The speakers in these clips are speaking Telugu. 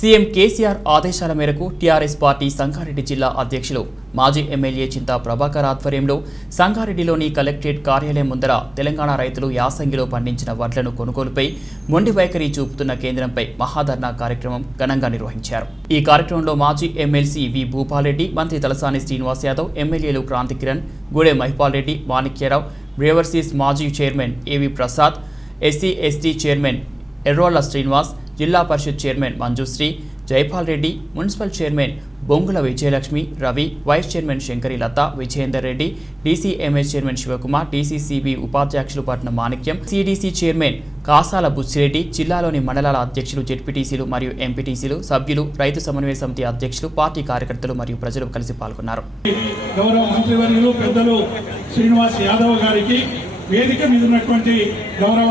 సీఎం కేసీఆర్ ఆదేశాల మేరకు టీఆర్ఎస్ పార్టీ సంగారెడ్డి జిల్లా అధ్యక్షులు మాజీ ఎమ్మెల్యే చింతా ప్రభాకర్ ఆధ్వర్యంలో సంగారెడ్డిలోని కలెక్టరేట్ కార్యాలయం ముందర తెలంగాణ రైతులు యాసంగిలో పండించిన వడ్లను కొనుగోలుపై మొండి వైఖరి చూపుతున్న కేంద్రంపై మహాధర్నా కార్యక్రమం ఘనంగా నిర్వహించారు। ఈ కార్యక్రమంలో మాజీ ఎమ్మెల్సీ వి భూపాల్ రెడ్డి, మంత్రి తలసాని శ్రీనివాస్ యాదవ్, ఎమ్మెల్యేలు క్రాంతి కిరణ్, గూడెం మహిపాల్ రెడ్డి, మాణిక్యరావు, బ్రేవర్సీస్ మాజీ chairman AV Prasad, SC ST chairman Errolla Srinivas, జిల్లా parishad chairman Manjushree, Jaipal Reddy, municipal chairman Bongula Vijayalakshmi, Ravi, vice chairman Shankari Latha, Vijayender Reddy, DCMS chairman Shivakumar, DCCB ఉపాధ్యక్షులు పట్నం మాణిక్యం, సిడిసి చైర్మన్ కాసాల బుచ్చిరెడ్డి, జిల్లాలోని మండలాల అధ్యక్షులు, జెడ్పీటీసీలు మరియు ఎంపీటీసీలు, సభ్యులు, రైతు సమన్వయ సమితి అధ్యక్షులు, పార్టీ కార్యకర్తలు మరియు ప్రజలు కలిసి పాల్గొన్నారు। గౌరవ మంత్రివర్యులు పెద్దలు శ్రీనివాస్ యాదవ్ గారికి, వేదిక మీద ఉన్నటువంటి గౌరవ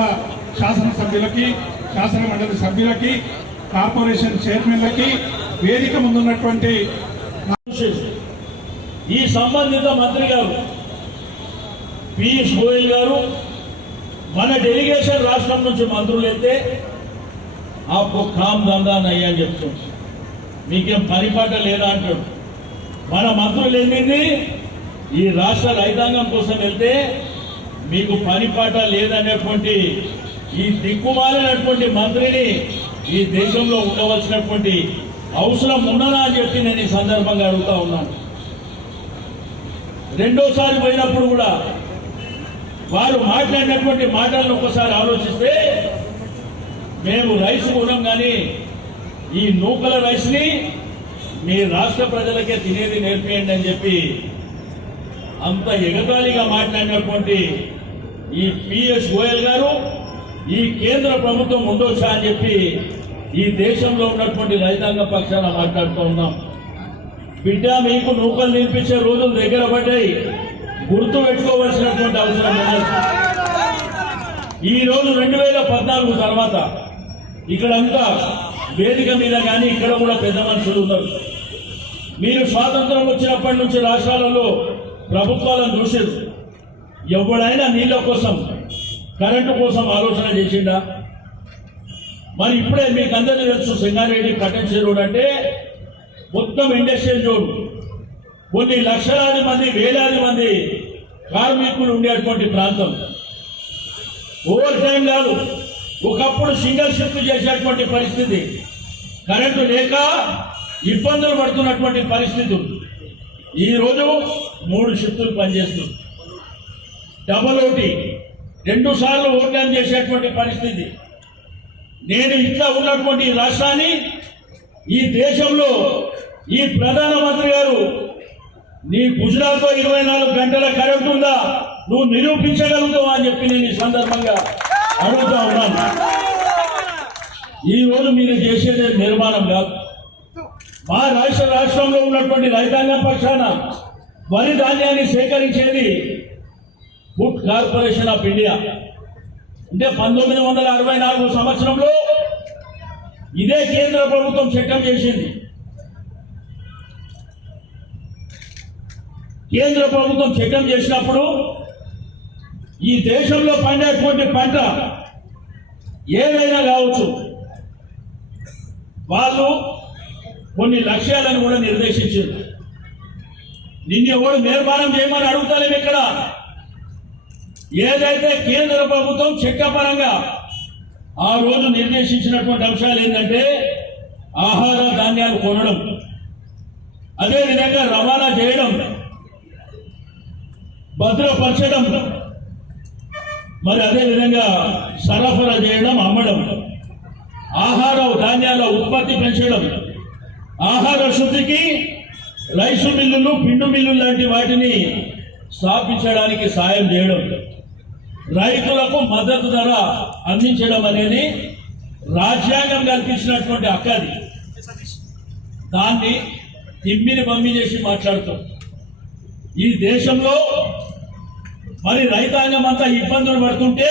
శాసనసభ్యులకి, శాసన మండలి సభ్యులకి, కార్పొరేషన్ చైర్మన్లకి, వేదిక ముందున్నటువంటి ఈ సంబంధిత మంత్రి గారు పీయూష్ గోయల్ గారు మన డెలిగేషన్ రాష్ట్రం నుంచి మంత్రులు అయితే ఆపు కామ్ దందా నయ్యా అని చెప్తుంది, మీకేం పరిపాట లేదా అంటాడు। మన మంత్రులు ఏంటి ఈ రాష్ట్ర రైతాంగం కోసం వెళ్తే మీకు పరిపాట లేదనేటువంటి ఈ దిక్కుమాలినటువంటి మంత్రిని ఈ దేశంలో ఉండవలసినటువంటి అవసరం ఉన్నదా అని చెప్పి నేను ఈ సందర్భంగా అడుగుతా ఉన్నాను। రెండోసారి పోయినప్పుడు కూడా వారు మాట్లాడినటువంటి మాటలను ఒకసారి ఆలోచిస్తే, మేము రైస్ కొనం కానీ ఈ నూకల రైస్ని మీ రాష్ట్ర ప్రజలకే తినేది నేర్పేయండి అని చెప్పి అంత ఎగతాళిగా మాట్లాడినటువంటి ఈ పీయూష్ గోయల్ గారు ఈ కేంద్ర ప్రభుత్వం ఉండొచ్చా అని చెప్పి ఈ దేశంలో ఉన్నటువంటి రైతాంగ పక్షాన మాట్లాడుతూ ఉన్నాం। బిడ్డ మీకు నూకలు నిలిపించే రోజులు దగ్గర పడ్డాయి, గుర్తు పెట్టుకోవాల్సినటువంటి అవసరం ఉన్నది। ఈ రోజు 2014 తర్వాత ఇక్కడంతా వేదిక మీద కానీ ఇక్కడ కూడా పెద్ద మనుషులు ఉన్నారు। మీరు స్వాతంత్రం వచ్చినప్పటి నుంచి రాష్ట్రాలలో ప్రభుత్వాలను చూసారు, ఎవడైనా నీళ్ళ కోసం, కరెంటు కోసం ఆలోచన చేసిండా? మరి ఇప్పుడే మీకు అందరికీ తెలుసు, సంగారెడ్డి కటన్ రోడ్ అంటే మొత్తం ఇండస్ట్రియల్ జోన్, కొన్ని లక్షలాది మంది, వేలాది మంది కార్మికులు ఉండేటువంటి ప్రాంతం। ఓవర్ టైం కాదు, ఒకప్పుడు సింగిల్ షిఫ్ట్ చేసేటువంటి పరిస్థితి, కరెంటు లేక ఇబ్బందులు పడుతున్నటువంటి పరిస్థితులు, ఈరోజు 3 షిఫ్టులు పనిచేస్తుంది, డబల్ ఓటీ 2 సార్లు ఓవర్ టైం చేసేటువంటి పరిస్థితి। నేను ఇట్లా ఉన్నటువంటి రాష్ట్రాన్ని, ఈ దేశంలో ఈ ప్రధానమంత్రి గారు నీ గుజరాత్లో 24 గంటల కరెంట్ ఉందా, నువ్వు నిరూపించగలుగుతావా అని చెప్పి నేను ఈ సందర్భంగా అడుగుతా ఉన్నాను। ఈరోజు మీరు చేసేది నిర్మాణం కాదు, మా రాష్ట్రంలో ఉన్నటువంటి రైతాంగ పక్షాన వరి ధాన్యాన్ని సేకరించేది ఫుడ్ కార్పొరేషన్ ఆఫ్ ఇండియా। అంటే 1964 సంవత్సరంలో ఇదే కేంద్ర ప్రభుత్వం చట్టం చేసింది। కేంద్ర ప్రభుత్వం చట్టం చేసినప్పుడు ఈ దేశంలో పండేటువంటి పంట ఏదైనా కావచ్చు, వాళ్ళు కొన్ని లక్ష్యాలను కూడా నిర్దేశించారు। నిన్ను ఎవరు నిర్మాణం చేయమని అడుగుతాలేము ఇక్కడ। ఏదైతే కేంద్ర ప్రభుత్వం చట్టపరంగా ఆ రోజు నిర్దేశించినటువంటి అంశాలు ఏంటంటే, ఆహార ధాన్యాలు కొనడం, అదేవిధంగా రవాణా చేయడం, భద్రపరచడం, మరి అదేవిధంగా సరఫరా చేయడం, అమ్మడం, ఆహార ధాన్యాల ఉత్పత్తి పెంచడం, ఆహార శుద్ధికి రైసు మిల్లులు, పిండు మిల్లులు లాంటి వాటిని స్థాపించడానికి సాయం చేయడం, రైతులకు మద్దతు ధర అందించడం అనేది రాజ్యాంగం కల్పించినటువంటి హక్కది। దాన్ని తిమ్మిని బమ్మి చేసి మాట్లాడుతాం। ఈ దేశంలో మరి రైతాంగం అంతా ఇబ్బందులు పడుతుంటే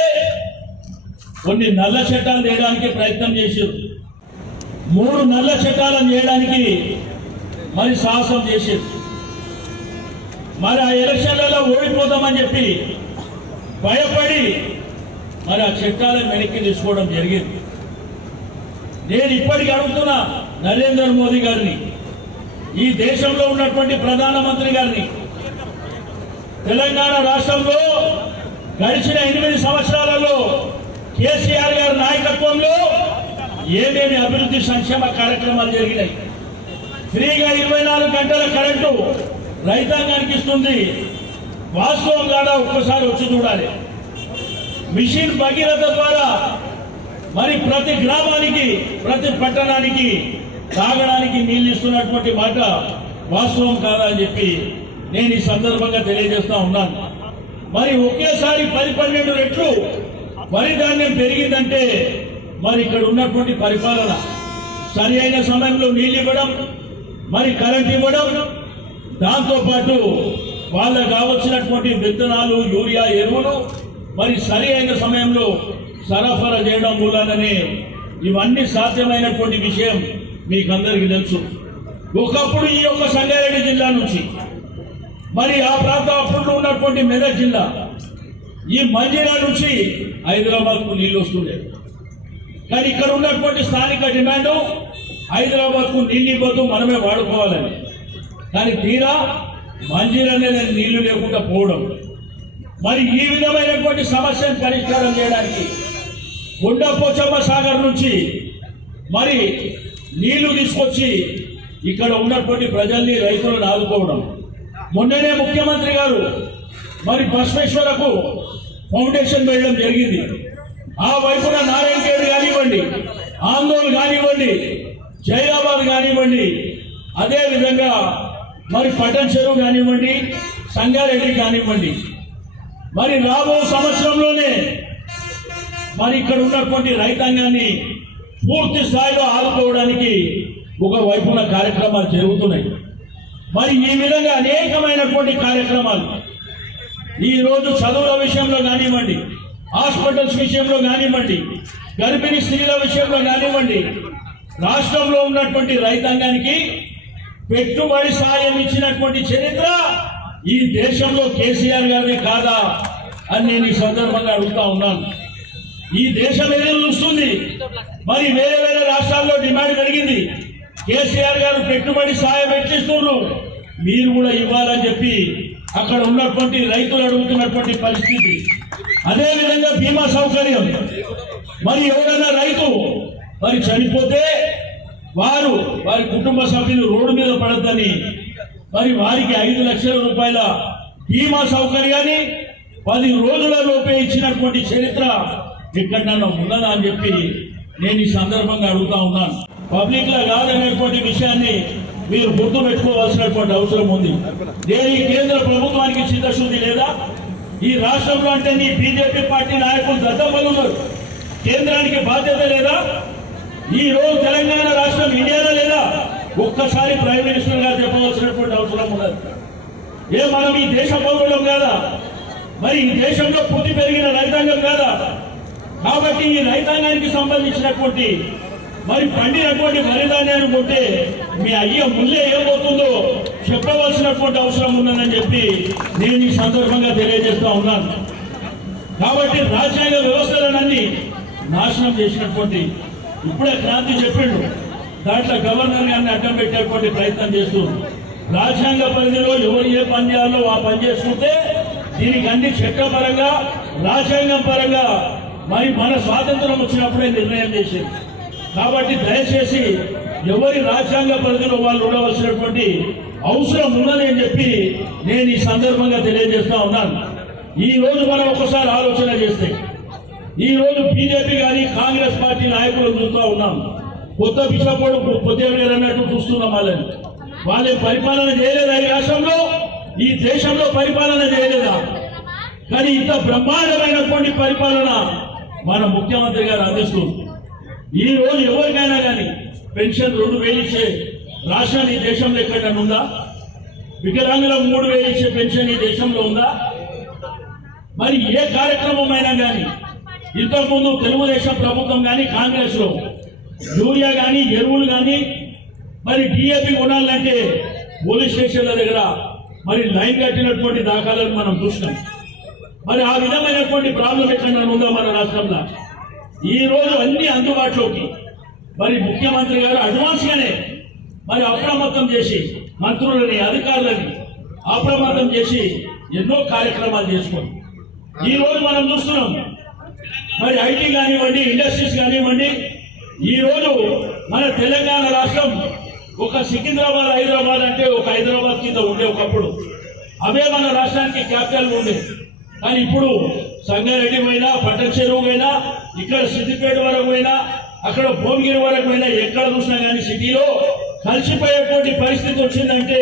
కొన్ని నల్ల చట్టాలు చేయడానికి ప్రయత్నం చేశారు, 3 నల్ల చట్టాలను చేయడానికి మరి సాహసం చేశారు। మరి ఆ ఎలక్షన్లలో ఓడిపోతామని చెప్పి భయపడి మరి ఆ చట్టాలను వెనక్కి తీసుకోవడం జరిగింది। నేను ఇప్పటికీ అడుగుతున్నా, నరేంద్ర మోదీ గారిని, ఈ దేశంలో ఉన్నటువంటి ప్రధానమంత్రి గారిని, తెలంగాణ రాష్ట్రంలో గడిచిన 8 సంవత్సరాలలో కేసీఆర్ గారి నాయకత్వంలో ఏమేమి అభివృద్ధి సంక్షేమ కార్యక్రమాలు జరిగినాయి. ఫ్రీగా 24 గంటల కరెంటు రైతాంగానికి ఇస్తుంది. వాస్తవం కాదా ఒక్కసారి వచ్చి చూడాలి. మిషన్ భగీరథ ద్వారా మరి ప్రతి గ్రామానికి, ప్రతి పట్టణానికి తాగడానికి నీళ్లు ఇస్తున్నటువంటి మాట వాస్తవం కాదా అని చెప్పి నేను ఈ సందర్భంగా తెలియజేస్తా ఉన్నాను. మరి ఒకేసారి 10-12 రెట్లు వరి ధాన్యం పెరిగిందంటే మరి ఇక్కడ ఉన్నటువంటి పరిపాలన, సరి అయిన సమయంలో నీళ్లు ఇవ్వడం, మరి కరెంట్ ఇవ్వడం, దాంతోపాటు వాళ్ళకు కావలసినటువంటి విత్తనాలు, యూరియా, ఎరువులు మరి సరి అయిన సమయంలో సరఫరా చేయడం మూలాననే ఇవన్నీ సాధ్యమైనటువంటి విషయం మీకు అందరికీ తెలుసు. ఒకప్పుడు ఈ యొక్క సంగారెడ్డి జిల్లా నుంచి మరి ఆ ప్రాంతం అప్పుడు ఉన్నటువంటి మెదక్ జిల్లా, ఈ మంజిరా నుంచి హైదరాబాద్కు నీళ్లు వస్తుండే. కానీ ఇక్కడ ఉన్నటువంటి స్థానిక డిమాండ్ హైదరాబాద్కు నీళ్ళు ఇవ్వద్దు, మనమే వాడుకోవాలని. కానీ తీరా మంజిరానే నీళ్లు లేకుండా పోవడం. మరి ఈ విధమైనటువంటి సమస్యను పరిష్కారం చేయడానికి గుండపోచమ్మ సాగర్ నుంచి మరి నీళ్లు తీసుకొచ్చి ఇక్కడ ఉన్నటువంటి ప్రజల్ని, రైతులను ఆదుకోవడం. మొన్ననే ముఖ్యమంత్రి గారు మరి బసవేశ్వరకు ఫౌండేషన్ వేయడం జరిగింది. ఆ వైపున నారాయణఖేడ్ కానివ్వండి, ఆందోళన కానివ్వండి, జైరాబాద్ కానివ్వండి, అదే విధంగా మరి పట్టణ్ చెరువు కానివ్వండి, సంగారెడ్డి కానివ్వండి, మరి రాబో సంవత్సరంలోనే మరి ఇక్కడ ఉన్నటువంటి రైతాంగాన్ని పూర్తి స్థాయిలో ఆదుకోవడానికి ఒక వైపున కార్యక్రమాలు జరుగుతున్నాయి. మరి ఈ విధంగా అనేకమైనటువంటి కార్యక్రమాలు ఈ రోజు చదువుల విషయంలో కానివ్వండి, హాస్పిటల్స్ విషయంలో కానివ్వండి, గర్భిణీ స్త్రీల విషయంలో కానివ్వండి, రాష్ట్రంలో ఉన్నటువంటి రైతాంగానికి పెట్టుబడి సాయం ఇచ్చినటువంటి చరిత్ర ఈ దేశంలో కేసీఆర్ గారిది కాదా అని నేను ఈ సందర్భంగా అడుగుతా ఉన్నాను. ఈ దేశం ఎదురు చూస్తుంది. మరి వేరే వేరే రాష్ట్రాల్లో డిమాండ్ పెరిగింది. కేసీఆర్ గారు పెట్టుబడి సాయం ఎట్లిస్తున్నారు, మీరు కూడా ఇవ్వాలని చెప్పి అక్కడ ఉన్నటువంటి రైతులు అడుగుతున్నటువంటి పరిస్థితి. అదేవిధంగా బీమా సౌకర్యం, మరి ఎవరైనా రైతు మరి చనిపోతే వారి కుటుంబ సభ్యులు రోడ్డు మీద పడద్దని మరి వారికి 5 లక్షల రూపాయల బీమా సౌకర్యాన్ని 10 రోజుల లోపే ఇచ్చినటువంటి చరిత్ర ఎక్కడన్నా ఉన్నదా అని చెప్పి నేను ఈ సందర్భంగా అడుగుతా ఉన్నాను. పబ్లిక్ లా కాదనేటువంటి విషయాన్ని మీరు గుర్తు పెట్టుకోవాల్సినటువంటి అవసరం ఉంది. దేని కేంద్ర ప్రభుత్వానికి చిత్తశుద్ధి లేదా? ఈ రాష్ట్రంలో అంటే నీ బీజేపీ పార్టీ నాయకులు దద్దమ్మలు ఉన్నారు. కేంద్రానికి బాధ్యత లేదా? ఈ రోజు తెలంగాణ రాష్ట్రం ఇండియాలో లేదా? ఒక్కసారి ప్రైమ్ మినిస్టర్ గారు చెప్పవలసినటువంటి అవసరం ఉన్నది. మనం ఈ దేశ పౌరులం కాదా? మరి ఈ దేశంలో పుట్టి పెరిగిన రైతాంగం కాదా? కాబట్టి ఈ రైతాంగానికి సంబంధించినటువంటి మరి పండినటువంటి వరి ధాన్యాన్ని కొంటే మీ అయ్య ముల్లే ఏమవుతుందో చెప్పవలసినటువంటి అవసరం ఉందని చెప్పి నేను ఈ సందర్భంగా తెలియజేస్తా ఉన్నాను. కాబట్టి రాజ్యాంగ వ్యవస్థలన్నీ నాశనం చేసినటువంటి, ఇప్పుడే క్రాంతి చెప్పిండు, దాంట్లో గవర్నర్ గారిని అడ్డం పెట్టేటువంటి ప్రయత్నం చేస్తూ రాజ్యాంగ పరిధిలో ఎవరు ఏ పని చేయాలో ఆ పని చేసుకుంటే దీనికి అన్ని చట్టపరంగా, రాజ్యాంగం పరంగా మరి మన స్వాతంత్రం వచ్చినప్పుడే నిర్ణయం చేసింది. కాబట్టి దయచేసి ఎవరి రాజ్యాంగ పరిధిలో వాళ్ళు ఉండవలసినటువంటి అవసరం ఉన్నది అని చెప్పి నేను ఈ సందర్భంగా తెలియజేస్తా ఉన్నాను. ఈ రోజు మనం ఒకసారి ఆలోచన చేస్తే ఈ రోజు బీజేపీ కానీ కాంగ్రెస్ పార్టీ నాయకులు చూస్తూ ఉన్నాం. కొత్త బిషపోడు పొద్దుగారు అన్నట్టు చూస్తున్నాం. వాళ్ళే పరిపాలన చేయలేదా? ఈ రాష్ట్రంలో, ఈ దేశంలో పరిపాలన చేయలేదా? కానీ ఇంత బ్రహ్మాండమైనటువంటి పరిపాలన మన ముఖ్యమంత్రి గారు అందిస్తుంది. ఈ రోజు ఎవరికైనా కానీ పెన్షన్ 2000 ఇచ్చే రాష్ట్రం ఈ దేశంలో ఎక్కడైనా ఉందా? వికలాంగుల 3000 ఇచ్చే పెన్షన్ ఈ దేశంలో ఉందా? మరి ఏ కార్యక్రమం అయినా కానీ ఇంతకుముందు తెలుగుదేశం ప్రభుత్వం కానీ కాంగ్రెస్ లో యూరియా కానీ, ఎరువులు కానీ, మరి డిఏపి కొనాలంటే పోలీస్ స్టేషన్ల దగ్గర మరి లైన్ కట్టినటువంటి దాఖలాలను మనం చూసినాం. మరి ఆ విధమైనటువంటి ప్రాబ్లం ఎక్కడ ఉందో మన రాష్ట్రంలో. ఈ రోజు అన్ని అందుబాటులోకి మరి ముఖ్యమంత్రి గారు అడ్వాన్స్ గానే మరి అప్రమత్తం చేసి మంత్రులని అధికారులని అప్రమత్తం చేసి ఎన్నో కార్యక్రమాలు చేసుకోండి. ఈ రోజు మనం చూస్తున్నాం మరి ఐటీ కానివ్వండి, ఇండస్ట్రీస్ కానివ్వండి, ఈ రోజు మన తెలంగాణ రాష్ట్రం ఒక సికింద్రాబాద్ హైదరాబాద్ అంటే ఒక హైదరాబాద్ కింద ఉండే ఒకప్పుడు అవే మన రాష్ట్రానికి క్యాపిటల్ ఉండే. కానీ ఇప్పుడు సంగారెడ్డి పోయినా, పట్టణ చెరువు పోయినా, ఇక్కడ సిద్దిపేట వరకు పోయినా, అక్కడ భువనగిరి వరకు పోయినా, ఎక్కడ చూసినా కానీ సిటీలో కలిసిపోయేటువంటి పరిస్థితి వచ్చిందంటే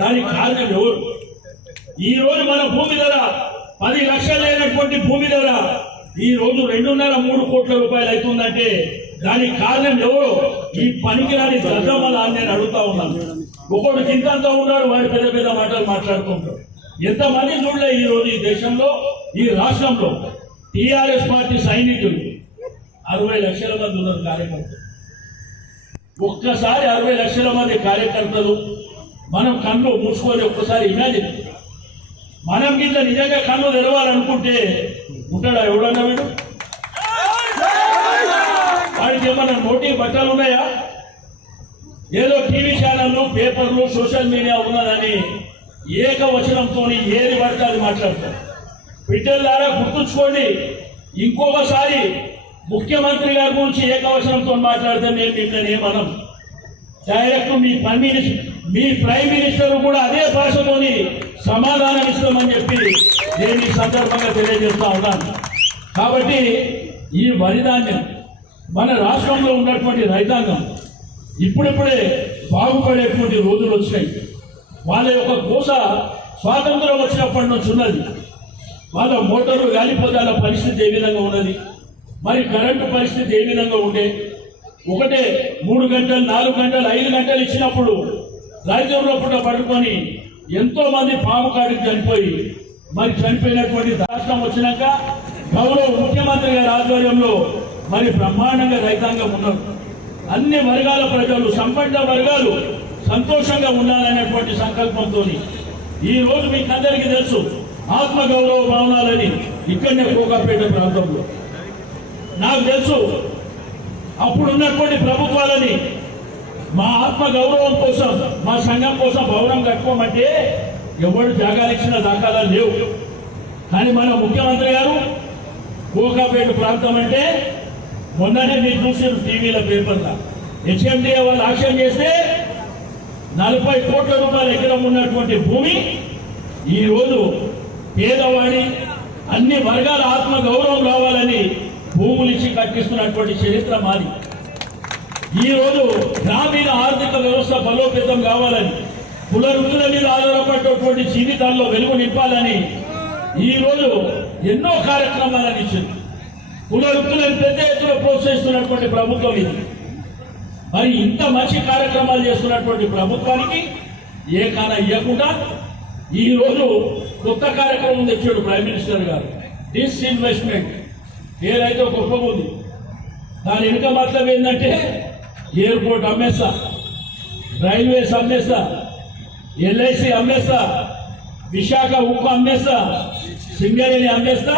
దానికి కారణం ఎవరు? ఈ రోజు మన భూమి ధర 10 లక్షలు లేనటువంటి భూమి ధర ఈ రోజు 2.5-3 కోట్ల రూపాయలు అవుతుందంటే దానికి కారణం ఎవరు? ఈ పనికిరాని దద్దమ్మల అని నేను అడుగుతా ఉన్నాను. ఒకడు కిందంతా ఉన్నాడు, వాడు పెద్ద పెద్ద మాటలు మాట్లాడుతుంటాడు. ఎంతమంది చూడలే ఈ రోజు ఈ దేశంలో, ఈ రాష్ట్రంలో టిఆర్ఎస్ పార్టీ సైనికులు 60 లక్షల మంది ఉన్నారు కార్యకర్తలు. ఒక్కసారి 60 లక్షల మంది కార్యకర్తలు మనం కళ్ళు మూసుకొని ఒక్కసారి ఇమాజిన్, మనం కింద నిజంగా కళ్ళు తెరవాలనుకుంటే ఉంటాడా ఎవడన్నా వీడు? వాడికి ఏమన్నా నోటి బట్టలు ఉన్నాయా? ఏదో టీవీ ఛానళ్ళు, పేపర్లు, సోషల్ మీడియా ఉన్నదని ఏకవచనంతో ఏది పడితే అది మాట్లాడతారు. బిడ్డలారా గుర్తుంచుకోండి, ఇంకొకసారి ముఖ్యమంత్రి గారి గురించి ఏకవచనంతో మాట్లాడితే మేము మిమ్మల్ని ఏమనం. డైరెక్ట్ మీ ప్రైమ్ మినిస్టర్ కూడా అదే భాషతోని సమాధానం ఇస్తామని చెప్పి నేను ఈ సందర్భంగా తెలియజేస్తా ఉన్నాను. కాబట్టి ఈ వరిధాన్యం మన రాష్ట్రంలో ఉన్నటువంటి రైతాంగం ఇప్పుడిప్పుడే బాగుపడేటువంటి రోజులు వచ్చినాయి. వాళ్ళ యొక్క కోస స్వాతంత్రం వచ్చినప్పటి నుంచి ఉన్నది. వాళ్ళ మోటార్లు గాలిపోతాల పరిస్థితి ఏ విధంగా ఉన్నది, మరి కరెంటు పరిస్థితి ఏ విధంగా ఉండే, ఒకటే 3 గంటలు 4 గంటలు 5 గంటలు ఇచ్చినప్పుడు రైతుల పూట పడుకొని ఎంతో మంది పాము కాడికి చనిపోయి మరి చనిపోయినటువంటి రాష్ట్రం వచ్చినాక గౌరవ ముఖ్యమంత్రి గారి ఆధ్వర్యంలో మరి బ్రహ్మాండంగా రైతాంగం ఉన్నారు. అన్ని వర్గాల ప్రజలు, సంపన్న వర్గాలు సంతోషంగా ఉండాలనేటువంటి సంకల్పంతో ఈ రోజు మీకు అందరికీ తెలుసు ఆత్మగౌరవ భవనాలని ఇక్కడనే కోకాపేట ప్రాంతంలో నాకు తెలుసు. అప్పుడు ఉన్నటువంటి ప్రభుత్వాలని మా ఆత్మ గౌరవం కోసం, మా సంఘం కోసం భవనం కట్టుకోమంటే ఎవరు జాగాలు ఇచ్చిన దాఖలాలు లేవు. కానీ మన ముఖ్యమంత్రి గారు కోకాపేట ప్రాంతం అంటే మొన్ననే మీరు చూసిన టీవీల పేపర్ల హెచ్ఎండిఏ వాళ్ళు యాక్షన్ చేస్తే 40 కోట్ల రూపాయల ఎకరం ఉన్నటువంటి భూమి ఈ రోజు పేదవాడి అన్ని వర్గాల ఆత్మ గౌరవం రావాలని భూములు ఇచ్చి కట్టిస్తున్నటువంటి చరిత్ర మాది. ఈ రోజు గ్రామీణ ఆర్థిక వ్యవస్థ బలోపేతం కావాలని, కుల వృత్తుల మీద ఆధారపడేటువంటి జీవితాల్లో వెలుగు నింపాలని ఈ రోజు ఎన్నో కార్యక్రమాలను ఇచ్చింది. కుల వృత్తులను పెద్ద ఎత్తున ప్రోత్సహిస్తున్నటువంటి ప్రభుత్వం ఇది. మరి ఇంత మంచి కార్యక్రమాలు చేస్తున్నటువంటి ప్రభుత్వానికి ఏ కాన ఇవ్వకుండా ఈ రోజు కొత్త కార్యక్రమం తెచ్చాడు ప్రైమ్ మినిస్టర్ గారు. డిస్ఇన్వెస్ట్మెంట్ పేరైతే గొప్పగా ఉంది, దాని వెనుక మాత్రం ఏంటంటే ఎయిర్పోర్ట్ అమ్మేస్తా, రైల్వేస్ అమ్మేస్తా, ఎల్ఐసి అమ్మేస్తా, విశాఖ ఉక్కు అమ్మేస్తా, సింగరేణి అమ్మేస్తా,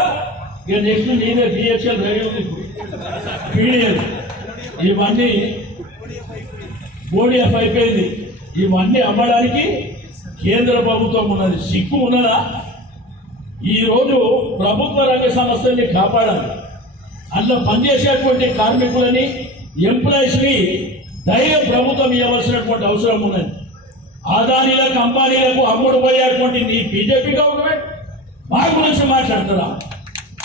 ఇక నెక్స్ట్ నేనే బిహెచ్ఎల్ రైల్వే పీడిఎల్ ఇవన్నీ ఓడిఎఫ్ అయిపోయింది. ఇవన్నీ అమ్మడానికి కేంద్ర ప్రభుత్వం ఉన్నది. సిగ్గు ఉన్నదా? ఈ రోజు ప్రభుత్వ రంగ సంస్థల్ని కాపాడాలి. అందులో పనిచేసేటువంటి కార్మికులని, ఎంప్లాయీస్ ని ధైర్యం ప్రభుత్వం ఇవ్వవలసినటువంటి అవసరం ఉన్నది. ఆదానీలకు, అంబానీలకు అమ్ముడు పోయేటువంటి నీ బీజేపీ గవర్నమెంట్ మా గురించి మాట్లాడుతుందా?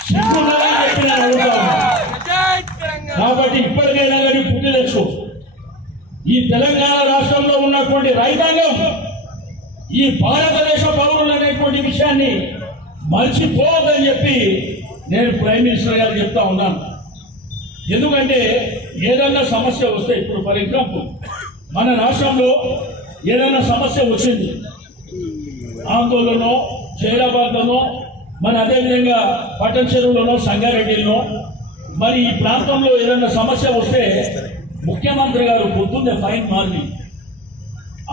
సిగ్గున్నదని చెప్పి నేను అడుగుతాను. కాబట్టి ఇప్పటికైనా కానీ బుద్ధి తెచ్చు. ఈ తెలంగాణ రాష్ట్రంలో ఉన్నటువంటి రైతాంగం ఈ భారతదేశ పౌరులు అనేటువంటి విషయాన్ని మర్చిపోవద్దని చెప్పి నేను ప్రైమ్ మినిస్టర్ గారు చెప్తా ఉన్నాను. ఎందుకంటే ఏదన్నా సమస్య వస్తే, ఇప్పుడు ఫర్ ఎగ్జాంపుల్ మన రాష్ట్రంలో ఏదైనా సమస్య వచ్చింది, ఆందోళనలో, జైరాబాద్లోనో, మరి అదేవిధంగా పట్టణ చెరువులోనో, సంగారెడ్డిలో, మరి ఈ ప్రాంతంలో ఏదైనా సమస్య వస్తే ముఖ్యమంత్రి గారు పొద్దున్నే ఫైన్ మార్నింగ్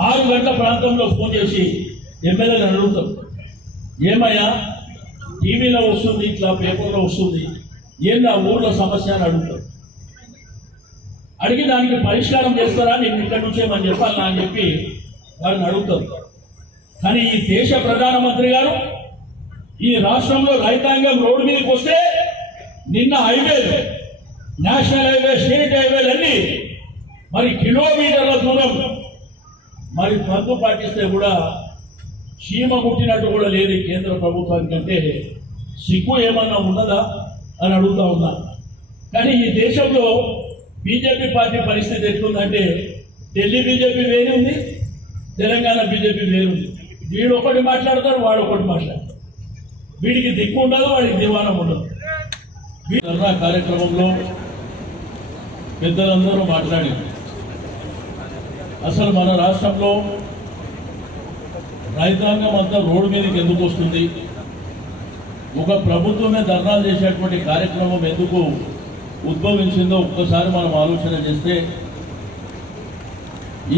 6 గంటల ప్రాంతంలో ఫోన్ చేసి ఎమ్మెల్యేలను అడుగుతాం, ఏమయ్యా టీవీలో వస్తుంది, ఇట్లా పేపర్లో వస్తుంది, ఏందా ఊళ్ళో సమస్య అని అడుగుతాం. అడిగి దానికి పరిష్కారం చేస్తారా, నేను ఇక్కడి నుంచేమని చెప్పాలన్నా అని చెప్పి వారిని అడుగుతారు. కానీ ఈ దేశ ప్రధానమంత్రి గారు ఈ రాష్ట్రంలో రైతాంగం రోడ్డు మీదకి వస్తే నిన్న హైవేలు, నేషనల్ హైవే, స్టేట్ హైవేలన్నీ మరి కిలోమీటర్ల దూరం మరి పన్ను పాటిస్తే కూడా చీమ ముట్టినట్టు కూడా లేదు కేంద్ర ప్రభుత్వానికి. అంటే సిగ్గు ఏమన్నా ఉన్నదా అని అడుగుతా ఉన్నా. కానీ ఈ దేశంలో బీజేపీ పార్టీ పరిస్థితి ఎట్లుందంటే ఢిల్లీ బీజేపీ వేరే ఉంది, తెలంగాణ బీజేపీ వేరుంది. వీడు ఒకటి మాట్లాడతాడు, వాడు ఒకటి మాట్లాడతాడు. వీడికి దిక్కు ఉండదు, వాడికి దివానం ఉండదు. ధర్నా కార్యక్రమంలో పెద్దలందరూ మాట్లాడారు. అసలు మన రాష్ట్రంలో రైతాంగం అంతా రోడ్డు మీదకి ఎందుకు వస్తుంది, ఒక ప్రభుత్వమే ధర్నాలు చేసేటువంటి కార్యక్రమం ఎందుకు ఉద్భవించిందో ఒక్కసారి మనం ఆలోచన చేస్తే,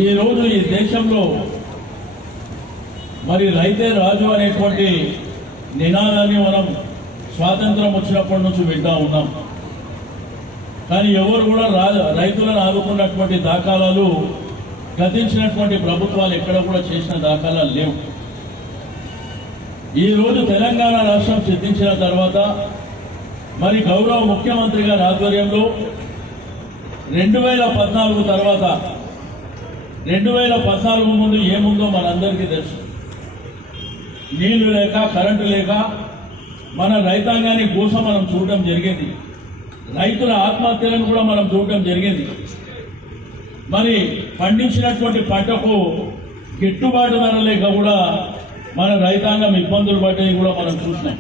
ఈరోజు ఈ దేశంలో మరి రైతే రాజు అనేటువంటి నినాదాన్ని మనం స్వాతంత్రం వచ్చినప్పటి నుంచి వింటా ఉన్నాం. కానీ ఎవరు కూడా రైతులను ఆదుకున్నటువంటి దాఖలాలు గతించినటువంటి ప్రభుత్వాలు ఎక్కడ కూడా చేసిన దాఖలాలు లేవు. ఈరోజు తెలంగాణ రాష్ట్రం సిద్ధించిన తర్వాత మరి గౌరవ ముఖ్యమంత్రి గారి ఆధ్వర్యంలో 2014 తర్వాత 2014 ముందు ఏముందో మనందరికీ తెలుసు. నీళ్లు లేక, కరెంటు లేక మన రైతాంగాన్ని కోసం మనం చూడటం జరిగింది. రైతుల ఆత్మహత్యలను కూడా మనం చూడటం జరిగింది. మరి పండించినటువంటి పంటకు గిట్టుబాటు ధర లేక కూడా మన రైతాంగం ఇబ్బందులు పడ్డది కూడా మనం చూసినాం.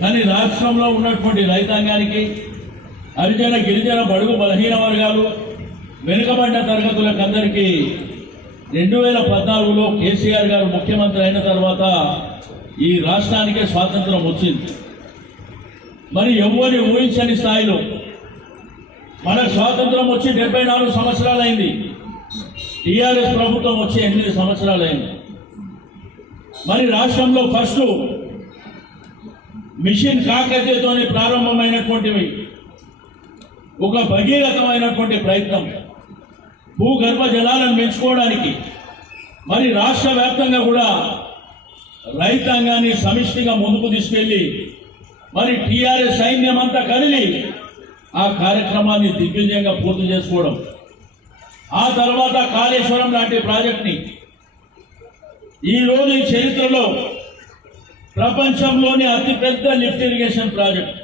కానీ రాష్ట్రంలో ఉన్నటువంటి రైతాంగానికి, హరిజన, గిరిజన, బడుగు, బలహీన వర్గాలు, వెనుకబడ్డ తరగతులకు అందరికీ 2014లో కేసీఆర్ గారు ముఖ్యమంత్రి అయిన తర్వాత ఈ రాష్ట్రానికే స్వాతంత్రం వచ్చింది. మరి ఎవరి ఊహించని స్థాయిలో మన స్వాతంత్రం వచ్చి 74 సంవత్సరాలైంది. టీఆర్ఎస్ ప్రభుత్వం వచ్చి 8 సంవత్సరాలైంది. మరి రాష్ట్రంలో ఫస్ట్ మిషన్ కాకతీయతోనే ప్రారంభమైనటువంటివి ఒక భగీరథమైనటువంటి ప్రయత్నం భూగర్భ జలాలను పెంచుకోవడానికి. మరి రాష్ట్ర వ్యాప్తంగా కూడా రైతాంగాన్ని సమిష్టిగా ముందుకు తీసుకెళ్లి మరి టీఆర్ఎస్ సైన్యం అంతా కదిలి ఆ కార్యక్రమాన్ని దిగ్విజయంగా పూర్తి చేసుకోవడం. ఆ తర్వాత కాళేశ్వరం లాంటి ప్రాజెక్ట్ని ఈరోజు ఈ చరిత్రలో ప్రపంచంలోని అతిపెద్ద లిఫ్ట్ ఇరిగేషన్ ప్రాజెక్ట్.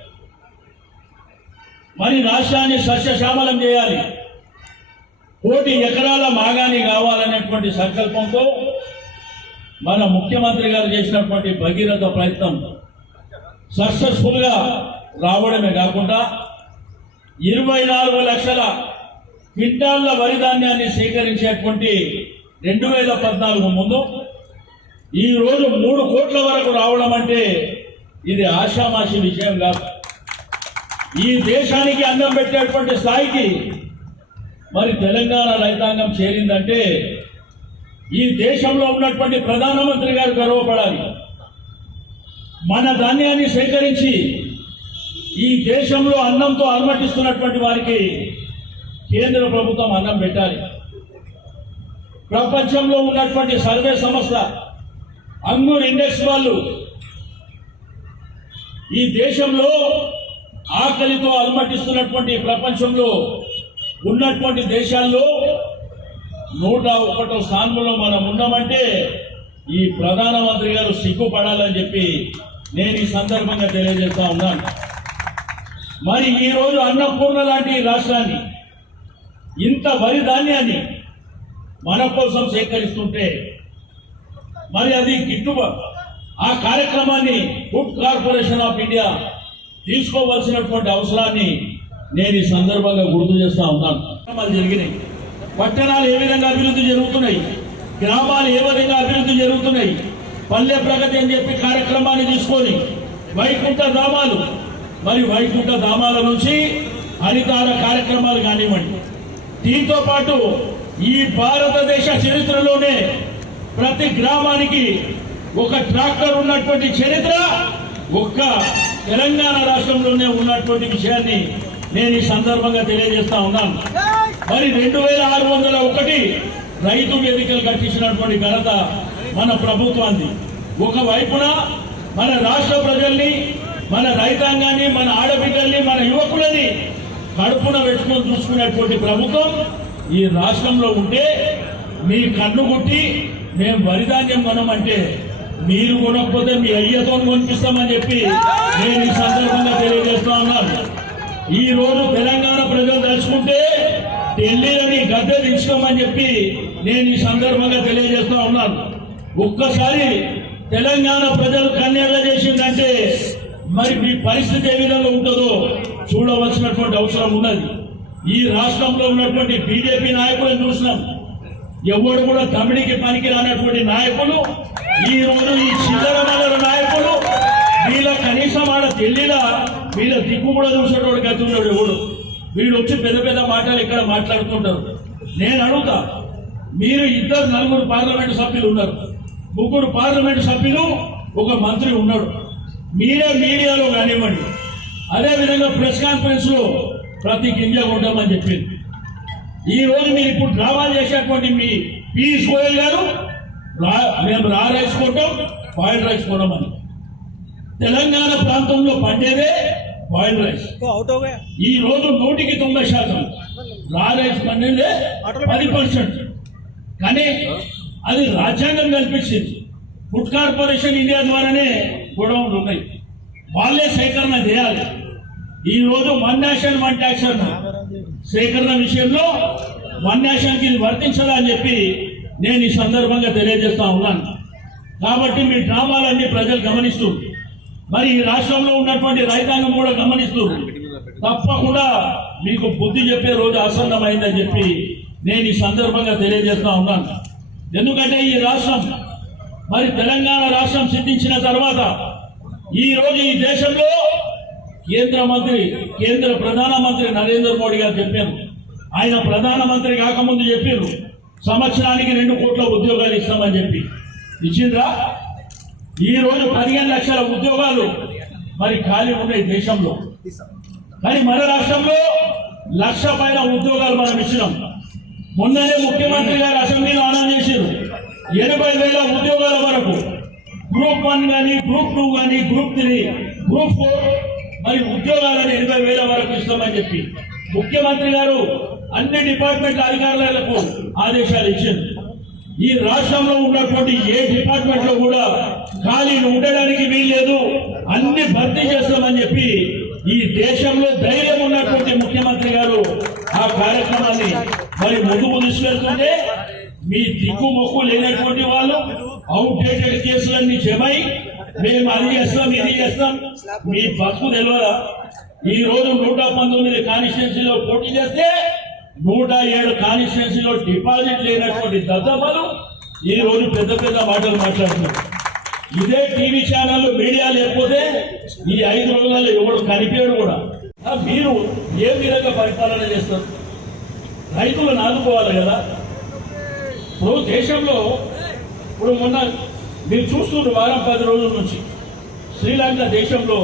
మరి రాష్ట్రాన్ని సస్యశ్యామలం చేయాలి, 1 కోటి ఎకరాల మాగాణి కావాలనేటువంటి సంకల్పంతో మన ముఖ్యమంత్రి గారు చేసినటువంటి భగీరథ ప్రయత్నం సక్సెస్ఫుల్ గా రావడమే కాకుండా 24 లక్షల క్వింటాళ్ల వరి ధాన్యాన్ని సేకరించేటువంటి 2014 ముందు ఈ రోజు 3 కోట్ల వరకు రావడం అంటే ఇది ఆషామాషి విషయం కాదు. ఈ దేశానికి అన్నం పెట్టేటువంటి స్థాయికి మరి తెలంగాణ రైతాంగం చేరిందంటే ఈ దేశంలో ఉన్నటువంటి ప్రధానమంత్రి గారు గర్వపడాలి. మన ధాన్యాన్ని సేకరించి ఈ దేశంలో అన్నంతో అలమటిస్తున్నటువంటి వారికి కేంద్ర ప్రభుత్వం అన్నం పెట్టాలి. ప్రపంచంలో ఉన్నటువంటి సర్వే సంస్థ అంగూర్ ఇండెక్స్ వాళ్ళు ఈ దేశంలో ఆకలితో అలమటిస్తున్నటువంటి ప్రపంచంలో ఉన్నటువంటి దేశాల్లో 101వ స్థానంలో మనం ఉన్నామంటే ఈ ప్రధానమంత్రి గారు సిగ్గుపడాలని చెప్పి నేను ఈ సందర్భంగా తెలియజేస్తా ఉన్నాను. మరి ఈ రోజు అన్నపూర్ణ లాంటి రాష్ట్రాన్ని ఇంత వరి ధాన్యాన్ని మన కోసం సేకరిస్తుంటే మరి అది గిట్టుబాటు. ఆ కార్యక్రమాన్ని ఫుడ్ కార్పొరేషన్ ఆఫ్ ఇండియా తీసుకోవాల్సినటువంటి అవసరాన్ని నేను ఈ సందర్భంగా గుర్తు చేస్తా ఉన్నాను. కార్యక్రమాలు జరిగినాయి, పట్టణాలు ఏ విధంగా అభివృద్ధి జరుగుతున్నాయి, గ్రామాలు ఏ విధంగా అభివృద్ధి జరుగుతున్నాయి, పల్లె ప్రగతి అని చెప్పి కార్యక్రమాన్ని తీసుకొని వైకుంఠ ధామాలు, మరి వైకుంఠ ధామాల నుంచి హరితార కార్యక్రమాలు కానివ్వండి. దీంతో పాటు ఈ భారతదేశ చరిత్రలోనే ప్రతి గ్రామానికి ఒక ట్రాక్టర్ ఉన్నటువంటి చరిత్ర ఒక్క తెలంగాణ రాష్ట్రంలోనే ఉన్నటువంటి విషయాన్ని నేను ఈ సందర్భంగా తెలియజేస్తా ఉన్నాను. మరి 2601 రైతు వేదికలు కట్టించినటువంటి ఘనత మన ప్రభుత్వాన్ని. ఒకవైపున మన రాష్ట్ర ప్రజల్ని, మన రైతాంగాన్ని, మన ఆడబిడ్డల్ని, మన యువకులని కడుపున పెట్టుకొని చూసుకునేటువంటి ప్రభుత్వం ఈ రాష్ట్రంలో ఉంటే మీ కన్ను గుట్టి మేము వరిధాన్యం కొనమంటే మీరు కొనకపోతే మీ అయ్యతో కొనిపిస్తామని చెప్పి నేను ఈ సందర్భంగా తెలియజేస్తా ఉన్నాను. ఈ రోజు తెలంగాణ ప్రజలు తలుచుకుంటే ఢిల్లీలని గద్దె దించుకోమని చెప్పి నేను ఈ సందర్భంగా తెలియజేస్తా ఉన్నాను. ఒక్కసారి తెలంగాణ ప్రజలు కన్నెర్ర చేసిందంటే మరి మీ పరిస్థితి ఏ విధంగా ఉంటుందో చూడవలసినటువంటి అవసరం ఉన్నది. ఈ రాష్ట్రంలో ఉన్నటువంటి బీజేపీ నాయకులను చూసినాం. ఎవరు కూడా తమిడికి పనికి రానటువంటి నాయకులు ఈ రోజు ఈ చిల్లరమల్లర నాయకులు వీళ్ళ కనీసం ఆడ ఢిల్లీలో వీళ్ళ దిక్కు కూడా చూసేటోడు గతి ఉన్నాడు. ఎవడు వీళ్ళు వచ్చి పెద్ద పెద్ద మాటలు ఇక్కడ మాట్లాడుతుంటారు. నేను అడుగుతా, మీరు 2-4 పార్లమెంటు సభ్యులు ఉన్నారు, 3 పార్లమెంటు సభ్యులు, ఒక మంత్రి ఉన్నాడు. మీరే మీడియాలో కానివ్వండి, అదేవిధంగా ప్రెస్ కాన్ఫరెన్స్ లో ప్రతి గింజ కొట్టామని చెప్పింది. ఈ రోజు మీరు ఇప్పుడు డ్రామాలు చేసేటువంటి మీ పీయూష్ గోయల్ గారు మేము రా రైస్ కొట్టాం, బాయిల్డ్ రైస్ కొనమని. తెలంగాణ ప్రాంతంలో పండేదే బాయిల్డ్ రైస్. ఈ రోజు 100% రా రైస్ పండేదే 10%. కానీ అది రాజ్యాంగం కల్పించింది. ఫుడ్ కార్పొరేషన్ ఇండియా ద్వారానే గొడవలు ఉన్నాయి, వాళ్ళే సేకరణ చేయాలి. ఈ రోజు 1 నేషన్ 1 ట్యాక్స్ అన్న సేకరణ విషయంలో 1 నేషన్కి ఇది వర్తించదా అని చెప్పి నేను ఈ సందర్భంగా తెలియజేస్తా ఉన్నాను. కాబట్టి మీ డ్రామాలన్నీ ప్రజలు గమనిస్తూ, మరి ఈ రాష్ట్రంలో ఉన్నటువంటి రైతాంగం కూడా గమనిస్తూ తప్పకుండా మీకు బుద్ధి చెప్పే రోజు ఆసన్నమైందని చెప్పి నేను ఈ సందర్భంగా తెలియజేస్తా ఉన్నాను. ఎందుకంటే ఈ రాష్ట్రం మరి తెలంగాణ రాష్ట్రం సిద్ధించిన తర్వాత ఈ రోజు ఈ దేశంలో కేంద్ర ప్రధానమంత్రి నరేంద్ర మోడీ గారు చెప్పారు. ఆయన ప్రధానమంత్రి కాకముందు చెప్పారు సంవత్సరానికి 2 కోట్ల ఉద్యోగాలు ఇస్తామని చెప్పి. ఇచ్చిండ్రా? ఈ రోజు 15 లక్షల ఉద్యోగాలు మరి ఖాళీ ఉన్నాయి దేశంలో. కానీ మన రాష్ట్రంలో 1 లక్ష పైన ఉద్యోగాలు మనం ఇచ్చినాం. మొన్ననే ముఖ్యమంత్రి గారు అసెంబ్లీలో అనౌన్స్ చేశారు 80,000 ఉద్యోగాల వరకు, గ్రూప్ 1 కానీ, గ్రూప్ 2 కానీ, గ్రూప్ 3, గ్రూప్ 4 మరి ఉద్యోగాలను 80,000 వరకు ఇస్తామని చెప్పి ముఖ్యమంత్రి గారు అన్ని డిపార్ట్మెంట్ల అధికారులకు ఆదేశాలు ఇచ్చారు. ఈ రాష్ట్రంలో ఉన్నటువంటి ఏ డిపార్ట్మెంట్ లో కూడా ఖాళీలు ఉండడానికి వీల్లేదు, అన్ని భర్తీ చేస్తామని చెప్పి ఈ దేశంలో ధైర్యం ఉన్నటువంటి ముఖ్యమంత్రి గారు ఆ కార్యక్రమాన్ని మరి ముందుకు తీసుకెళ్తుంటే మీ దిక్కు మొక్కు లేనటువంటి వాళ్ళు అవుట్డేటెడ్ కేసులన్నీ జమై మేము అది చేస్తాం ఇది చేస్తాం, మీ బతుకు తెలియదా? ఈ రోజు 119 కాన్స్టిట్యున్సీలో పోటీ చేస్తే 107 కాన్స్టిట్యున్సీలో డిపాజిట్ లేనటువంటి దద్దమ్మలు ఈ రోజు పెద్ద పెద్ద మాటలు మాట్లాడుతున్నారు. ఇదే టీవీ ఛానల్ మీడియా లేకపోతే ఈ 5 రోజులలో ఎవడు కనిపించడు కూడా. మీరు ఏ విధంగా పరిపాలన చేస్తారు? రైతులను ఆదుకోవాలి కదా. ఇప్పుడు దేశంలో ఇప్పుడు మొన్న మీరు చూస్తున్నారు వారం 10 రోజుల నుంచి శ్రీలంక దేశంలో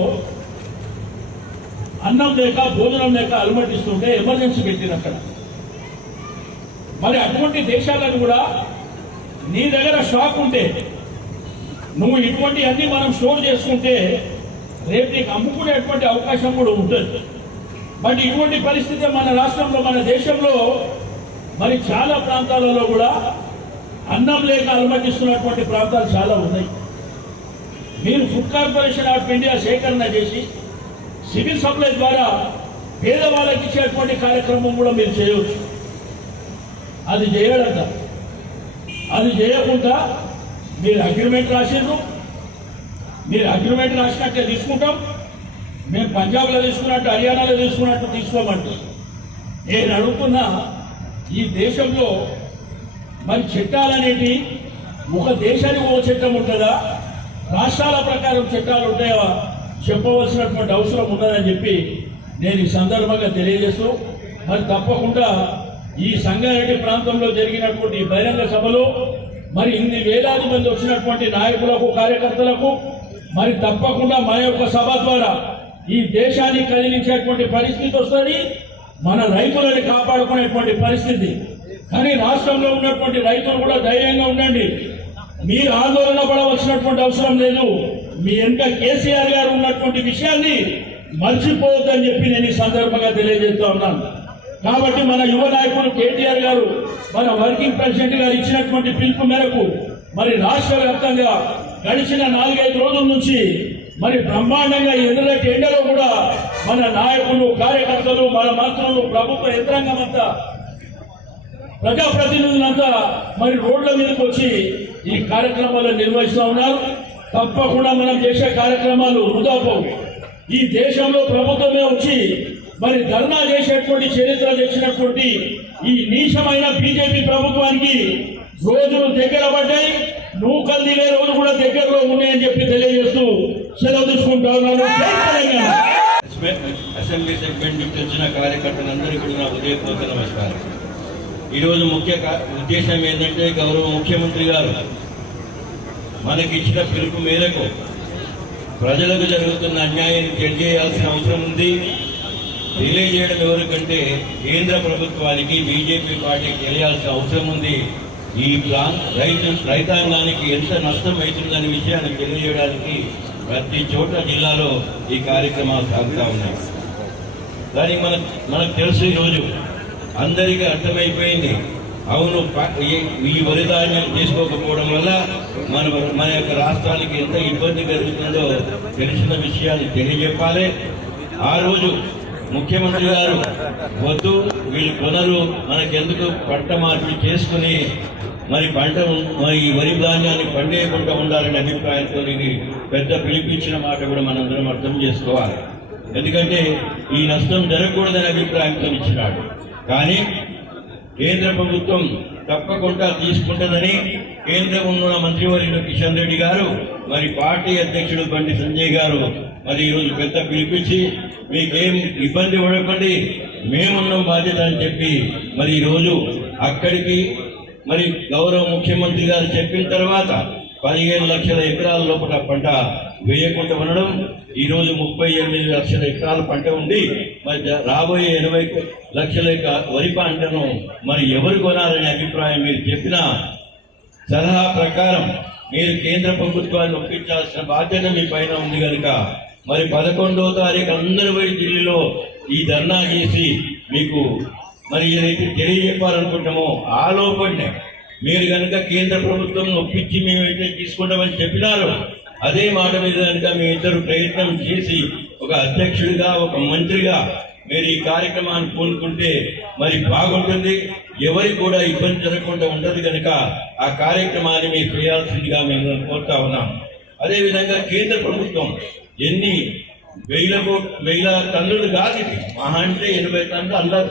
అన్నం లేక భోజనం లేక అలమటిస్తుంటే ఎమర్జెన్సీ పెట్టింది అక్కడ. మరి అటువంటి దేశాలను కూడా నీ దగ్గర స్టాక్ ఉంటే నువ్వు ఇటువంటి అన్ని మనం స్టోర్ చేసుకుంటే రేపు నీకు అమ్ముకునేటువంటి అవకాశం కూడా ఉంటుంది. బట్ ఇటువంటి పరిస్థితి మన రాష్ట్రంలో మన దేశంలో మరి చాలా ప్రాంతాలలో కూడా అన్నం లేక అలమటిస్తున్నటువంటి ప్రాంతాలు చాలా ఉన్నాయి. మీరు ఫుడ్ కార్పొరేషన్ ఆఫ్ ఇండియా సేకరణ చేసి సివిల్ సప్లై ద్వారా పేదవాళ్ళకి ఇచ్చేటువంటి కార్యక్రమం కూడా మీరు చేయవచ్చు. అది చేయడంట. అది చేయకుండా మీరు అగ్రిమెంట్ రాసిండ్రు. మీరు అగ్రిమెంట్ రాసినట్టే తీసుకుంటాం, మేము పంజాబ్లో తీసుకున్నట్టు హర్యానాలో తీసుకున్నట్టు తీసుకోమంటారు. నేను అడుగుతున్నా, ఈ దేశంలో మరి చట్టాలనేటి ఒక దేశానికి ఒక చట్టం ఉంటుందా, రాష్ట్రాల ప్రకారం చట్టాలు ఉంటాయా చెప్పవలసినటువంటి అవసరం ఉన్నదని చెప్పి నేను ఈ సందర్భంగా తెలియజేస్తూ, మరి తప్పకుండా ఈ సంగారెడ్డి ప్రాంతంలో జరిగినటువంటి బహిరంగ సభలో మరి ఇన్ని వేలాది మంది వచ్చినటువంటి నాయకులకు కార్యకర్తలకు మరి తప్పకుండా మా యొక్క సభ ద్వారా ఈ దేశాన్ని కదిలించేటువంటి పరిస్థితి వస్తుంది, మన రైతులను కాపాడుకునేటువంటి పరిస్థితి. కానీ రాష్ట్రంలో ఉన్నటువంటి రైతులు కూడా ధైర్యంగా ఉండండి, మీరు ఆందోళన పడవలసినటువంటి అవసరం లేదు. మీ వెనుక కేసీఆర్ గారు ఉన్నటువంటి విషయాన్ని మర్చిపోవద్దని చెప్పి నేను ఈ సందర్భంగా తెలియజేస్తా ఉన్నాను. కాబట్టి మన యువ నాయకులు కేటీఆర్ గారు, మన వర్కింగ్ ప్రెసిడెంట్ గారు ఇచ్చినటువంటి పిలుపు మేరకు మరి రాష్ట్ర వ్యాప్తంగా గడిచిన 4-5 రోజుల నుంచి మరి బ్రహ్మాండంగా ఎదురటి ఎండలో కూడా మన నాయకులు, కార్యకర్తలు, మన మంత్రులు, ప్రభుత్వ యంత్రాంగం అంతా, ప్రజాప్రతినిధులంతా మరి రోడ్ల మీదకి వచ్చి ఈ కార్యక్రమాలు నిర్వహిస్తూ ఉన్నారు. తప్పకుండా మనం చేసే కార్యక్రమాలు వృధా పోవు. ఈ దేశంలో ప్రభుత్వమే వచ్చి మరి ధర్నా చేసేటువంటి చరిత్ర తెచ్చినటువంటి ఈ నీచమైన బీజేపీ ప్రభుత్వానికి రోజులు దగ్గర పడ్డాయి, నూకలు దిగే రోజు కూడా దగ్గరలో ఉన్నాయని చెప్పి తెలియజేస్తూ సెలవు తీసుకుంటా ఉన్నాను. జై తెలంగాణ. అసెంబ్లీ సెగ్మెంట్ నుంచి వచ్చిన కార్యకర్తలందరికీ కూడా నా ఉదయపూర్వక నమస్కారం. ఈరోజు ముఖ్య ఉద్దేశం ఏంటంటే, గౌరవ ముఖ్యమంత్రి గారు మనకి ఇచ్చిన పిలుపు మేరకు ప్రజలకు జరుగుతున్న అన్యాయాన్ని తెలియజేయాల్సిన అవసరం ఉంది. తెలియజేయడం ఎవరికంటే కేంద్ర ప్రభుత్వానికి, బీజేపీ పార్టీకి తెలియాల్సిన అవసరం ఉంది. ఈ రైతాంగానికి ఎంత నష్టం అవుతుందనే విషయాన్ని తెలియజేయడానికి ప్రతి చోట జిల్లాలో ఈ కార్యక్రమాలు సాగుతూ ఉన్నాయి. కానీ మనకు తెలుసు, ఈరోజు అందరికీ అర్థమైపోయింది, అవును ఈ వరి ధాన్యం తీసుకోకపోవడం వల్ల మన యొక్క రాష్ట్రానికి ఎంత ఇబ్బంది కలుగుతుందో తెలిసిన విషయాన్ని తెలియజెప్పాలి. ఆ రోజు ముఖ్యమంత్రి గారు వద్దు, వీళ్ళు కొనరు, మనకెందుకు పంట మార్పిడి చేసుకుని మరి ఈ వరి ధాన్యాన్ని పండేయకుండా ఉండాలనే అభిప్రాయంతో పెద్ద పిలిపించిన మాట కూడా మనందరం అర్థం చేసుకోవాలి. ఎందుకంటే ఈ నష్టం జరగకూడదనే అభిప్రాయంతో ఇచ్చినాడు. కానీ కేంద్ర ప్రభుత్వం తప్పకుండా తీసుకుంటుందని కేంద్రం ఉన్న మంత్రివర్యులు కిషన్ రెడ్డి గారు, మరి పార్టీ అధ్యక్షుడు బండి సంజయ్ గారు మరి ఈరోజు పెద్ద పిలిపించి మీకేం ఇబ్బంది పడకండి, మేమున్నాం బాధ్యత అని చెప్పి మరి ఈరోజు అక్కడికి మరి గౌరవ ముఖ్యమంత్రి గారు చెప్పిన తర్వాత 15 లక్షల ఎకరాల లోపల పంట వేయకుండా ఉండడం, ఈరోజు 38 లక్షల ఎకరాల పంట ఉంది. మరి రాబోయే 80 లక్షల వరి పంటను మరి ఎవరు కొనాలనే అభిప్రాయం మీరు చెప్పిన సలహా ప్రకారం మీరు కేంద్ర ప్రభుత్వాన్ని ఒప్పించాల్సిన బాధ్యత మీ పైన ఉంది కనుక మరి 11వ తారీఖు అందరూ పోయి ఢిల్లీలో ఈ ధర్నా చేసి మీకు మరి ఏదైతే తెలియజెప్పాలనుకుంటామో ఆ లోపలనే మీరు కనుక కేంద్ర ప్రభుత్వం ఒప్పించి మేమైతే తీసుకుంటామని చెప్పినారో అదే మాట మీద కనుక మీ ఇద్దరు ప్రయత్నం చేసి ఒక అధ్యక్షుడిగా, ఒక మంత్రిగా మీరు ఈ కార్యక్రమాన్ని పూనుకుంటే మరి బాగుంటుంది. ఎవరికి కూడా ఇబ్బంది జరగకుండా ఉండదు కనుక ఆ కార్యక్రమాన్ని మీరు చేయాల్సిందిగా మేము కోరుతా ఉన్నాం. అదేవిధంగా కేంద్ర ప్రభుత్వం ఎన్ని వేల టన్నులు కాదు, మహా అంటే 80 టన్నులు, అందరూ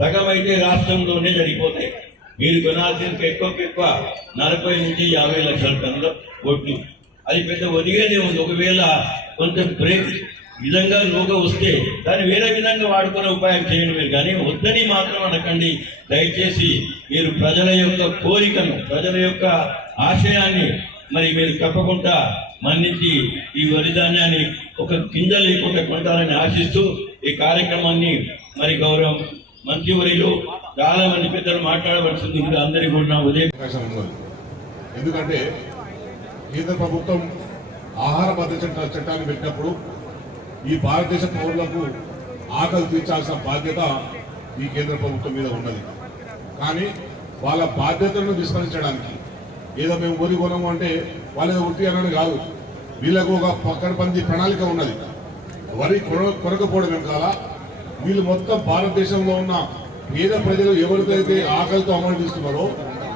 సగం అయితే రాష్ట్రంలోనే జరిగిపోతాయి. మీరు కొనాల్సిన ఎక్కువ 40 నుంచి 50 లక్షల టన్నుల ఒడ్లు, అది పెద్ద ఒదిగేదే ఉంది. ఒకవేళ కొంచెం బ్రేక్ విధంగా నూక వస్తే దాన్ని వేరే విధంగా వాడుకునే ఉపాయం చేయండి మీరు, కానీ వద్దని మాత్రం అనకండి. దయచేసి మీరు ప్రజల యొక్క కోరికను, ప్రజల యొక్క ఆశయాన్ని మరి మీరు తప్పకుండా మన్నించి ఈ వరి ధాన్యాన్ని ఒక గింజ లేకుండా కొంటారని ఆశిస్తూ ఈ కార్యక్రమాన్ని మరి గౌరవం మంత్రివర్యులు చాలా మంది పెద్దలు మాట్లాడవలసింది అందరికీ కూడా ఉదయం. ఎందుకంటే కేంద్ర ప్రభుత్వం ఆహార భద్రత చట్టాన్ని పెట్టినప్పుడు ఈ భారతదేశ పౌరులకు ఆకలి తీర్చాల్సిన బాధ్యత ఈ కేంద్ర ప్రభుత్వం మీద ఉన్నది. కానీ వాళ్ళ బాధ్యతలను విస్మరించడానికి ఏదో మేము వరి కొనము అంటే వాళ్ళేదో వృత్తి అనని కాదు, వీళ్ళకు ఒక పక్కనబందీ ప్రణాళిక ఉన్నది. వరి కొనకపోవడం వెనకాల వీళ్ళు మొత్తం భారతదేశంలో ఉన్న పేద ప్రజలు ఎవరికైతే ఆకలితో అమలుస్తున్నారో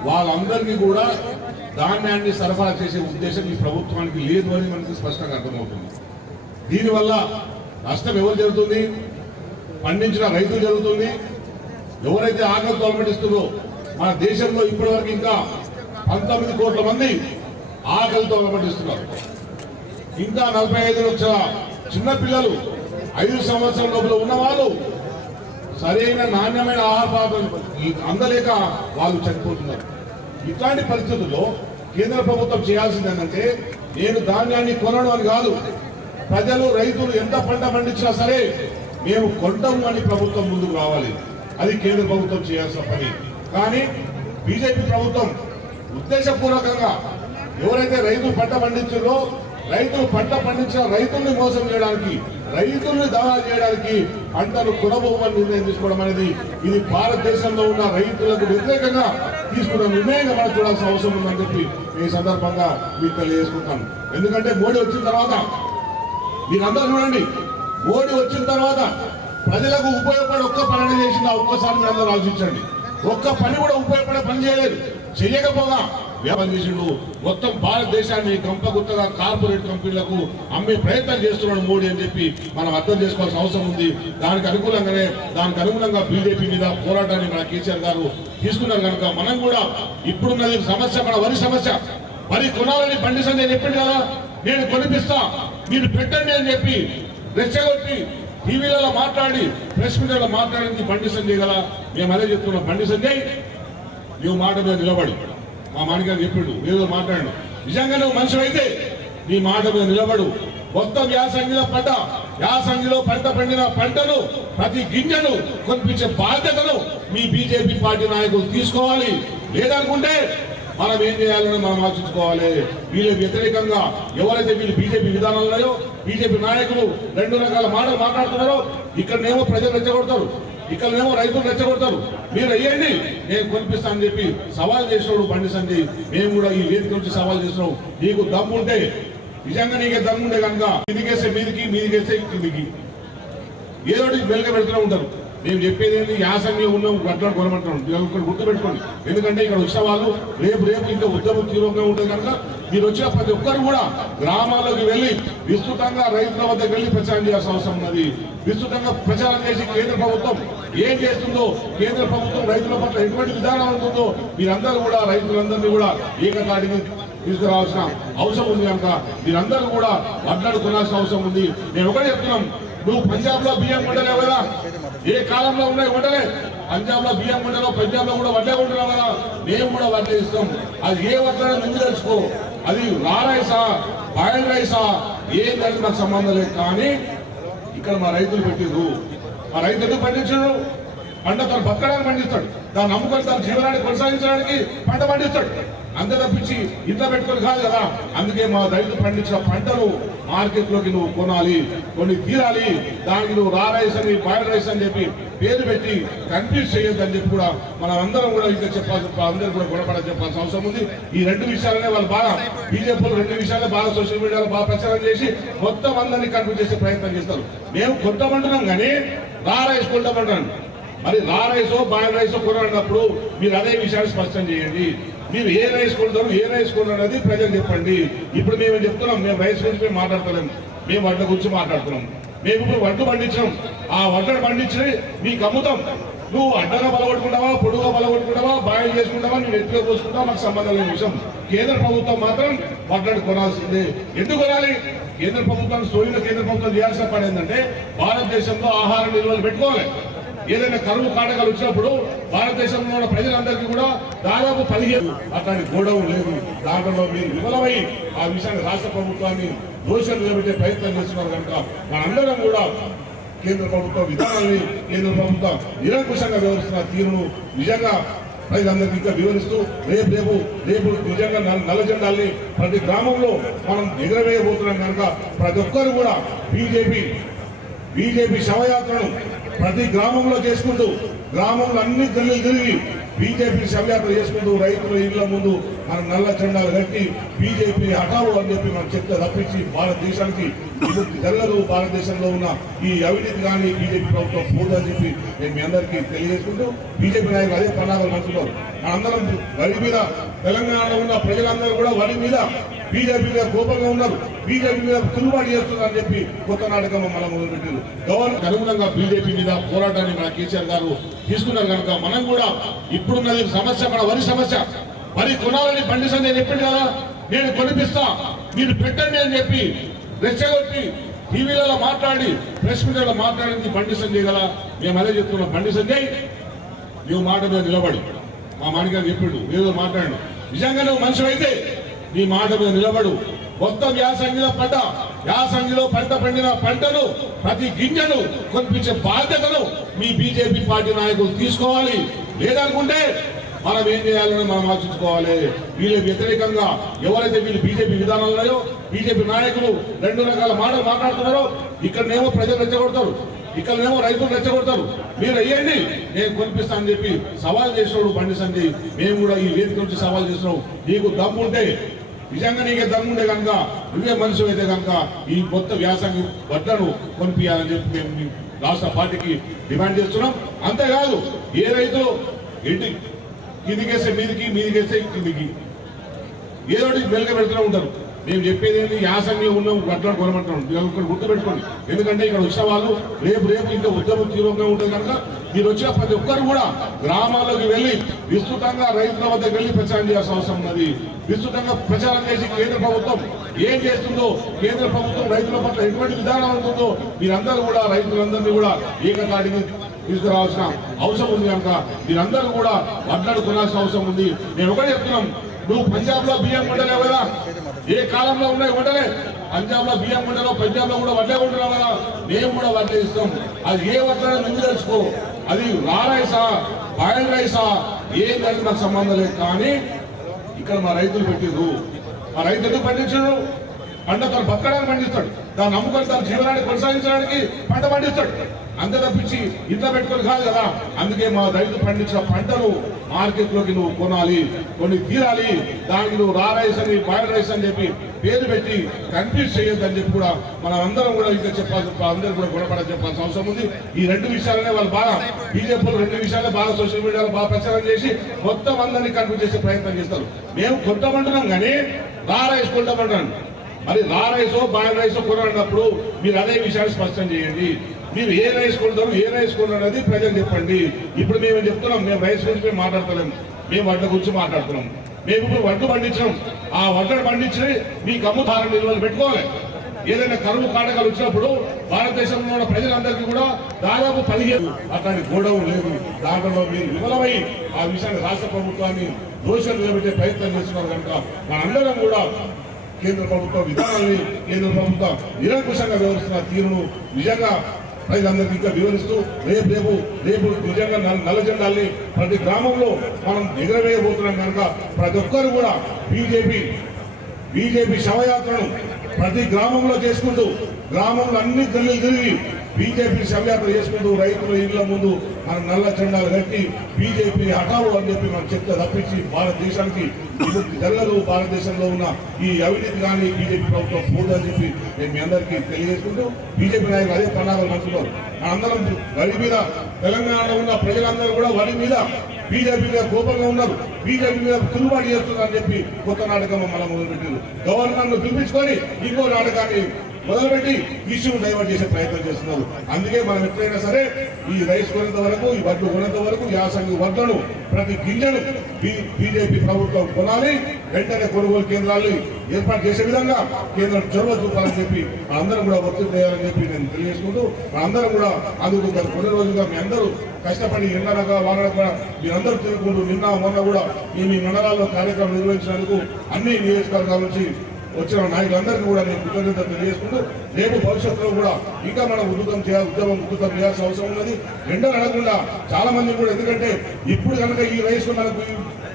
వాళ్ళందరికీ కూడా ధాన్యాన్ని సరఫరా చేసే ఉద్దేశం ఈ ప్రభుత్వానికి లేదు అని మనకి స్పష్టంగా అర్థమవుతుంది. దీనివల్ల నష్టం ఎవరు జరుగుతుంది? పండించిన రైతులు జరుగుతుంది. ఎవరైతే ఆకలితో అలమటిస్తున్నారో మన దేశంలో ఇప్పటివరకు ఇంకా 19 కోట్ల మంది ఆకలితో అలమటిస్తున్నారు. ఇంకా 45 లక్షల చిన్నపిల్లలు 5 సంవత్సరాల లోపల ఉన్నవాళ్ళు సరైన నాణ్యమైన ఆహార పదార్థాలు అందలేక వాళ్ళు చనిపోతున్నారు. ఇట్లాంటి పరిస్థితుల్లో కేంద్ర ప్రభుత్వం చేయాల్సింది ఏంటంటే, నేను ధాన్యాన్ని కొనడం అని కాదు, ప్రజలు రైతులు ఎంత పంట పండించినా సరే మేము కొంటాము అని ప్రభుత్వం ముందుకు రావాలి. అది కేంద్ర ప్రభుత్వం చేయాల్సిన పని. కానీ బీజేపీ ప్రభుత్వం ఉద్దేశపూర్వకంగా ఎవరైతే రైతులు పంట పండించారో రైతులు పంట పండించిన రైతుల్ని మోసం చేయడానికి, రైతుల్ని దగా చేయడానికి పంటను కొనబోమని నిర్ణయం తీసుకోవడం అనేది ఇది భారతదేశంలో ఉన్న రైతులకు వ్యతిరేకంగా తీసుకున్న నిర్ణయంగా మనం చూడాల్సిన అవసరం ఉందని చెప్పి ఈ సందర్భంగా మీకు తెలియజేసుకుంటాను. ఎందుకంటే మోడీ వచ్చిన తర్వాత మీరందరూ చూడండి, మోడీ వచ్చిన తర్వాత ప్రజలకు ఉపయోగపడే ఒక్క పని చేసిందా ఒక్కసారి మీరందరూ ఆలోచించండి. ఒక్క పని కూడా ఉపయోగపడే పని చేయలేదు. చేయకపోగా వ్యాపారం చేసిండు. మొత్తం భారతదేశాన్ని గంపగుత్తగా కార్పొరేట్ కంపెనీలకు అమ్మే ప్రయత్నం చేస్తున్నాడు మోడీ అని చెప్పి మనం అర్థం చేసుకోవాల్సిన అవసరం ఉంది. దానికి అనుగుణంగా బీజేపీ మీద పోరాటాన్ని మన కేసీఆర్ గారు తీసుకున్నారు కనుక మనం కూడా ఇప్పుడున్నది సమస్య, మన వరి సమస్య. వరి కొనాలని బండి సంజయ్ చెప్పింది కదా, నేను కొనిపిస్తా మీరు పెట్టండి అని చెప్పి రెచ్చగొట్టి టీవీలలో మాట్లాడి ప్రెస్ మీడియాలో మాట్లాడింది బండి సంజయ్ కదా. మేము అదే చెప్తున్నాం, బండి సంజయ్ నువ్వు మాట మీద నిలబడు. మా మాణిగారు చెప్పిండు, ఏదో మాట్లాడు, నిజంగా నువ్వు మనిషి అయితే నీ మాట మీద నిలబడు. మొత్తం యాసంగిలో పంట పండిన పంటను ప్రతి గింజను కొనిపించే బాధ్యతను మీ బీజేపీ పార్టీ నాయకులు తీసుకోవాలి. లేదనుకుంటే మనం ఏం చేయాలని మనం ఆలోచించుకోవాలి. వీళ్ళకి వ్యతిరేకంగా ఎవరైతే వీళ్ళు బీజేపీ విధానాలు ఉన్నాయో, బీజేపీ నాయకులు రెండు రకాల మాటలు మాట్లాడుతున్నారో, ఇక్కడనేమో ప్రజలు రెచ్చగొడతారు, ఇక్కడనేమో రైతులు రెచ్చగొడతారు. మీరు అయ్యండి నేను కొనిపిస్తానని చెప్పి సవాల్ చేసినాడు బండి సంజయ్. మేము కూడా ఈ వేదిక నుంచి సవాల్ చేసినాం. నీకు దమ్ముంటే, నిజంగా నీకే దమ్ముంటే కనుక మీదికేస్తే మీదికేస్తే కిందికి ఏదో వెలుగ పెడుతూనే ఉంటారు. మేము చెప్పేది ఏంటి, యాసంగి ఉన్నాం గట్లా కొనమంటున్నాం. ఇక్కడ గుర్తుపెట్టుకోండి, ఎందుకంటే ఇక్కడ వచ్చిన వాళ్ళు రేపు ఇంకా ఉద్యమం తీవ్రంగా ఉంటుంది కనుక మీరు వచ్చిన ప్రతి ఒక్కరు కూడా గ్రామాల్లోకి వెళ్ళి విస్తృతంగా రైతుల వద్దకు వెళ్ళి ప్రచారం చేయాల్సిన అవసరం ఉన్నది. విస్తృతంగా ప్రచారం చేసి కేంద్ర ప్రభుత్వం ఏం చేస్తుందో, కేంద్ర ప్రభుత్వం రైతుల పట్ల ఎటువంటి విధానం ఉంటుందో మీరందరూ కూడా రైతులందరినీ కూడా ఏకతాటికి తీసుకురావాల్సిన అవసరం ఉంది కనుక మీరందరూ కూడా మాట్లాడుకోవాల్సిన అవసరం ఉంది. మేము ఒకటే చెప్తున్నాం, నువ్వు పంజాబ్ లో బియ్యం కొండలేవు కదా, ఏ కాలంలో ఉన్నాయి కొండలే. పంజాబ్ లో బియ్యం కొండలో, పంజాబ్ లో కూడా వడ్లే కొంటున్నావు కదా, మేము కూడా వడ్లే ఇస్తాం. అది ఏ వడ్లనే నువ్వు తెలుసుకో, అది రా రైసా బాయిల్ రైసా ఏం దానికి నాకు సంబంధం లేదు. కానీ ఇక్కడ మా రైతులు పెట్టిండ్రు, మా రైతు ఎందుకు పండించాడు? పంట తను బతకడానికి పండిస్తాడు, దాన్ని నమ్ముకొని తన జీవనాన్ని కొనసాగించడానికి పంట పండిస్తాడు. అంతే తప్పించి ఇంట్లో పెట్టుకొని కాదు కదా. అందుకే మా రైతు పండించిన పంటను మార్కెట్ లోకి నువ్వు కొనాలి, కొన్ని తీరాలి. దానికి నువ్వు రా రైస్ అని బాయిల్ రైస్ అని చెప్పి పేరు పెట్టి కన్ఫ్యూజ్ చేయొద్దని చెప్పి కూడా మనం అందరం కూడా ఇంకా అందరూ కూడా గుణపడని చెప్పాల్సిన అవసరం ఉంది. ఈ రెండు విషయాలనే వాళ్ళు బాగా బీజేపీలు రెండు విషయాలే బాగా సోషల్ మీడియాలో బాగా ప్రచారం చేసి మొత్తం అందరినీ కన్ఫ్యూజ్ చేసే ప్రయత్నం చేస్తారు. మేము కొంటామంటున్నాం కానీ రా రైస్ కొంటామంటున్నాం. మరి రా రైసో బాయిల్ రైసో కొనన్నప్పుడు మీరు అదే విషయాన్ని స్పష్టం చేయండి. మీరు ఏ రైస్ కొంటారు, ఏ రైస్ కొన్నారు అనేది ప్రజలు చెప్పండి. ఇప్పుడు మేము చెప్తున్నాం, మేము రైస్ గురించి మేము మాట్లాడతలేం, మేము వడ్ల గురించి మాట్లాడుతున్నాం. మేము ఇప్పుడు వడ్లు పండించాం, ఆ వడ్లను పండించి మీకు అమ్ముతాం. నువ్వు అడ్డగా బలగొట్టుకుంటావా, పొడుగా బలగొట్టుకుంటావా, బాయిల్ చేసుకుంటావా, నువ్వు ఎత్తుగా పోసుకుంటావా, మాకు సంబంధం లేని విషయం. కేంద్ర ప్రభుత్వం మాత్రం వడ్లను కొనాల్సిందే. ఎందుకు కొనాలి? కేంద్ర ప్రభుత్వాన్ని సోయిన కేంద్ర ప్రభుత్వం చేయాల్సిన పని ఏంటంటే భారతదేశంలో ఆహార నిల్వలు పెట్టుకోవాలి. ఏదైనా కరువు కాటకాలు వచ్చినప్పుడు భారతదేశంలో ఉన్న ప్రజలందరికీ కూడా దాదాపు 15 అట్లాంటి గొడవ లేదు. దాంట్లో మీరు విఫలమై ఆ విషయాన్ని రాష్ట్ర ప్రభుత్వాన్ని దోషం నిలబెట్టే ప్రయత్నం చేస్తున్నారు కనుక మనందరం కూడా కేంద్ర ప్రభుత్వ విధానాన్ని, కేంద్ర ప్రభుత్వం నిరంకుశంగా వ్యవహరిస్తున్న తీరును నిజంగా ప్రజలందరికీ ఇంకా వివరిస్తూ రేపు నిజంగా నల్ల జెండాల్ని ప్రతి గ్రామంలో మనం ఎగరవేయబోతున్నాం కనుక ప్రతి ఒక్కరు కూడా బీజేపీ శవయాత్రను ప్రతి గ్రామంలో చేసుకుంటూ, గ్రామంలో అన్ని గల్లీలు తిరిగి బీజేపీ శవయాత్ర చేసుకుంటూ రైతుల ఇళ్ల ముందు మనం నల్ల జెండాలు కట్టి బీజేపీ హఠావు అని చెప్పి మనం చెప్తే తప్పించి భారతదేశానికి విముక్తి జరగదు. భారతదేశంలో ఉన్న ఈ అవినీతి కానీ బీజేపీ ప్రభుత్వం పోదు అని చెప్పి నేను మీ అందరికీ తెలియజేసుకుంటూ బీజేపీ నాయకులు అదే పన్నాగాలు మంచున్నారు. మనందరం వరి మీద, తెలంగాణలో ఉన్న ప్రజలందరూ కూడా వరి మీద బీజేపీ మీద కోపంగా ఉన్నారు, బీజేపీ మీద తిరుగుబాటు చేస్తున్నారని చెప్పి కొత్త నాటకం మనం మొదలుపెట్టారు. గవర్నమెంట్ అనుగుణంగా బీజేపీ మీద పోరాటాన్ని మన కేసీఆర్ గారు తీసుకున్నారు కనుక మనం కూడా ఇప్పుడున్నది సమస్య, మన వరి సమస్య. వరి కొనాలని బండి సంజయ్ చెప్పింది కదా, నేను కొనిపిస్తా మీరు పెట్టండి అని చెప్పి రెచ్చగొట్టి టీవీలలో మాట్లాడి ప్రెస్ మీడియాలో మాట్లాడింది బండి సంజయ్ కదా. మేము అదే చెప్తున్నాం, బండి సంజయ్ నువ్వు మాట మీద నిలబడు. మా మాణిగారు చెప్పిండు, ఏదో మాట్లాడు, నిజంగా నువ్వు మనిషి అయితే నీ మాట మీద నిలబడు. మొత్తం యాసంగిలో యాసంగిలో పండిన పంటను ప్రతి గింజను కొనిపించే బాధ్యతను మీ బీజేపీ పార్టీ నాయకులు తీసుకోవాలి. లేదనుకుంటే మనం ఏం చేయాలని మనం ఆలోచించుకోవాలి. వీళ్ళకి వ్యతిరేకంగా ఎవరైతే వీళ్ళు బీజేపీ విధానాలు ఉన్నాయో, బీజేపీ నాయకులు 2 రకాల మాటలు మాట్లాడుతున్నారో, ఇక్కడనేమో ప్రజలు రెచ్చగొడతారు, ఇక్కడనేమో రైతులు రెచ్చగొడతారు. మీరు అయ్యండి, నేను కొనిపిస్తానని చెప్పి సవాల్ చేసినాడు బండి సంజయ్. మేము కూడా ఈ వేదిక నుంచి సవాల్ చేసినాం. నీకు దమ్ముంటే, నిజంగా నీకే దమ్ముంటే కనుక, నువ్వే మనిషి అయితే కనుక ఈ మొత్తం వ్యాసంగి వడ్లను కొనిపించాలని చెప్పి మేము రాష్ట్ర పార్టీకి డిమాండ్ చేస్తున్నాం. అంతేకాదు, ఏ రైతు ఇంటి కిందికేస్తే మీదికేస్తే కిందికి ఏదో మెలుగు పెడుతూనే ఉంటారు. మేము చెప్పేది ఏంటి, యాసంగి ఉన్నాం గట్లను కొనమంటున్నాం. ఇక్కడ గుర్తుపెట్టుకోండి. ఎందుకంటే ఇక్కడ వచ్చిన వాళ్ళు రేపు ఇంకా ఉద్యమం తీవ్రంగా ఉంటుంది కనుక మీరు వచ్చిన ప్రతి ఒక్కరు కూడా గ్రామాల్లోకి వెళ్ళి విస్తృతంగా రైతుల వద్దకు వెళ్ళి ప్రచారం చేయాల్సిన అవసరం ఉన్నది. విస్తృతంగా ప్రచారం చేసి కేంద్ర ప్రభుత్వం ఏం చేస్తుందో, కేంద్ర ప్రభుత్వం రైతుల పట్ల ఎటువంటి విధానం ఉంటుందో మీరందరూ కూడా రైతులందరినీ కూడా ఏకతాటికి తీసుకురావాల్సిన అవసరం ఉంది కనుక మీరందరూ కూడా వడ్లను కొనాల్సిన అవసరం ఉంది. మేము ఒకటే చెప్తున్నాం, నువ్వు పంజాబ్ లో బియ్యం కొండలేవు కదా, ఏ కాలంలో ఉన్నాయి కొండలే. పంజాబ్ లో బియ్యం కొండలో, పంజాబ్ లో కూడా వడ్లే కొంటున్నావు కదా, మేము కూడా వడ్లే ఇస్తాం. అది ఏ వడ్లనే నువ్వు తెలుసుకో, అది రా రైసా బాయిల్ రైసా ఏం దానికి నాకు సంబంధం లేదు. కానీ ఇక్కడ మా రైతులు పెట్టిండ్రు, మా రైతు ఎందుకు పండించాడు? పంట తను బతకడానికి పండిస్తాడు, దాన్ని నమ్ముకొని తన జీవనాన్ని కొనసాగించడానికి పంట పండిస్తాడు. అంత తప్పించి ఇంట్లో పెట్టుకొని కాదు కదా. అందుకే మా రైతు పండించిన పంటను మార్కెట్ లోకి నువ్వు కొన్ని తీరాలి. దానికి నువ్వు రా రైస్ అని బాయిల్ రైస్ అని చెప్పి పేరు పెట్టి కన్ఫ్యూజ్ చేయొద్దని చెప్పి కూడా మనం అందరం కూడా ఇంకా అందరూ కూడా గుణపడని చెప్పాల్సిన అవసరం ఉంది. ఈ 2 విషయాలనే వాళ్ళు బాగా బీజేపీలో 2 విషయాలే బాగా సోషల్ మీడియాలో బాగా ప్రచారం చేసి మొత్తం అందరినీ కన్ఫ్యూజ్ చేసే ప్రయత్నం చేస్తారు. మేము కొంటామంటున్నాం కానీ రా రైస్ కొంటామంటున్నాం. మరి రా రైసో బాయిల్ రైసో కొనన్నప్పుడు మీరు అదే విషయాన్ని స్పష్టం చేయండి. మీరు ఏ రైస్ కొంటారు, ఏ రైస్ కొన్నారు అనేది ప్రజలు చెప్పండి. ఇప్పుడు మేము చెప్తున్నాం, మేము రైస్ గురించి మేము మాట్లాడతలేము, మేము వడ్ల గురించి మాట్లాడుతున్నాం. మేము ఇప్పుడు వడ్లు పండించినాం, ఆ వడ్లను పండించి మీకు అమ్ముతారని నిల్వలు పెట్టుకోవాలి. ఏదైనా కరువు కాటకాలు వచ్చినప్పుడు భారతదేశంలో ఉన్న ప్రజలందరికీ కూడా దాదాపు 15 అట్లాంటి గోడౌన్ లేదు. దాంట్లో మీరు విఫలమై ఆ విషయాన్ని రాష్ట్ర ప్రభుత్వాన్ని దోషులు నిలబెట్టే ప్రయత్నం చేస్తున్నారు కనుక మనందరం కూడా కేంద్ర ప్రభుత్వ విధానాన్ని, కేంద్ర ప్రభుత్వం నిరంకుశంగా వ్యవహరిస్తున్న తీరును నిజంగా ప్రజలందరికీ ఇంకా వివరిస్తూ రేపు నిజంగా నల్ల జెండాల్ని ప్రతి గ్రామంలో మనం ఎగరవేయబోతున్నాం కనుక ప్రతి ఒక్కరు కూడా బీజేపీ శవయాత్రను ప్రతి గ్రామంలో చేసుకుంటూ, గ్రామంలో అన్ని గల్లీలు తిరిగి బీజేపీ శవయాత్ర చేసుకుంటూ రైతుల ఇళ్ల ముందు మనం నల్ల జెండాలు కట్టి బీజేపీ హఠావు అని చెప్పి మనం చెప్తే తప్పించి భారతదేశానికి జరగదు. భారతదేశంలో ఉన్న ఈ అవినీతి కానీ బీజేపీ ప్రభుత్వం పోదని చెప్పి నేను మీ అందరికీ తెలియజేసుకుంటూ, బీజేపీ నాయకులు అదే పన్నాగలు మంచున్నారు. అందరం వరి మీద, తెలంగాణలో ఉన్న ప్రజలందరూ కూడా వరి మీద బీజేపీ మీద కోపంగా ఉన్నారు, బీజేపీ మీద తిరుగుబాటు చేస్తున్నారని చెప్పి కొత్త నాటకం మనం మొదలుపెట్టారు. గవర్నర్ను పిలిపించుకొని ఇంకో నాటకాన్ని మొదలుపెట్టి ఇష్యూను డైవర్ట్ చేసే ప్రయత్నం చేస్తున్నారు. అందుకే మనం ఎప్పుడైనా సరే ఈ రైస్ కొనేంత వరకు, ఈ వడ్లు కొనేంత వరకు యాసంగి వడ్లను ప్రతి గింజను బీజేపీ ప్రభుత్వం కొనాలి. వెంటనే కొనుగోలు కేంద్రాలు ఏర్పాటు చేసే విధంగా కేంద్రం చొరవ చూపాలని చెప్పి అందరం కూడా ఒత్తిడి చేయాలని చెప్పి నేను తెలియజేసుకుంటూ, అందరం కూడా అందుకు కొన్ని రోజులుగా మీ అందరూ కష్టపడి ఎండనగా వానగా మీరందరూ తిరుగుకుంటూ నిన్న మొన్న కూడా మీ మండలాల్లో కార్యక్రమం నిర్వహించినందుకు అన్ని నియోజకవర్గాల నుంచి వచ్చిన నాయకులందరికీ కూడా నేను కృతజ్ఞతలు తెలియజేసుకుంటూ, రేపు భవిష్యత్తులో కూడా ఇంకా మనం ఉద్యమం చేయాల్సిన అవసరం ఉన్నది. ఎండలు అడగకుండా చాలా మంది కూడా, ఎందుకంటే ఇప్పుడు కనుక ఈ వయసులో మనకు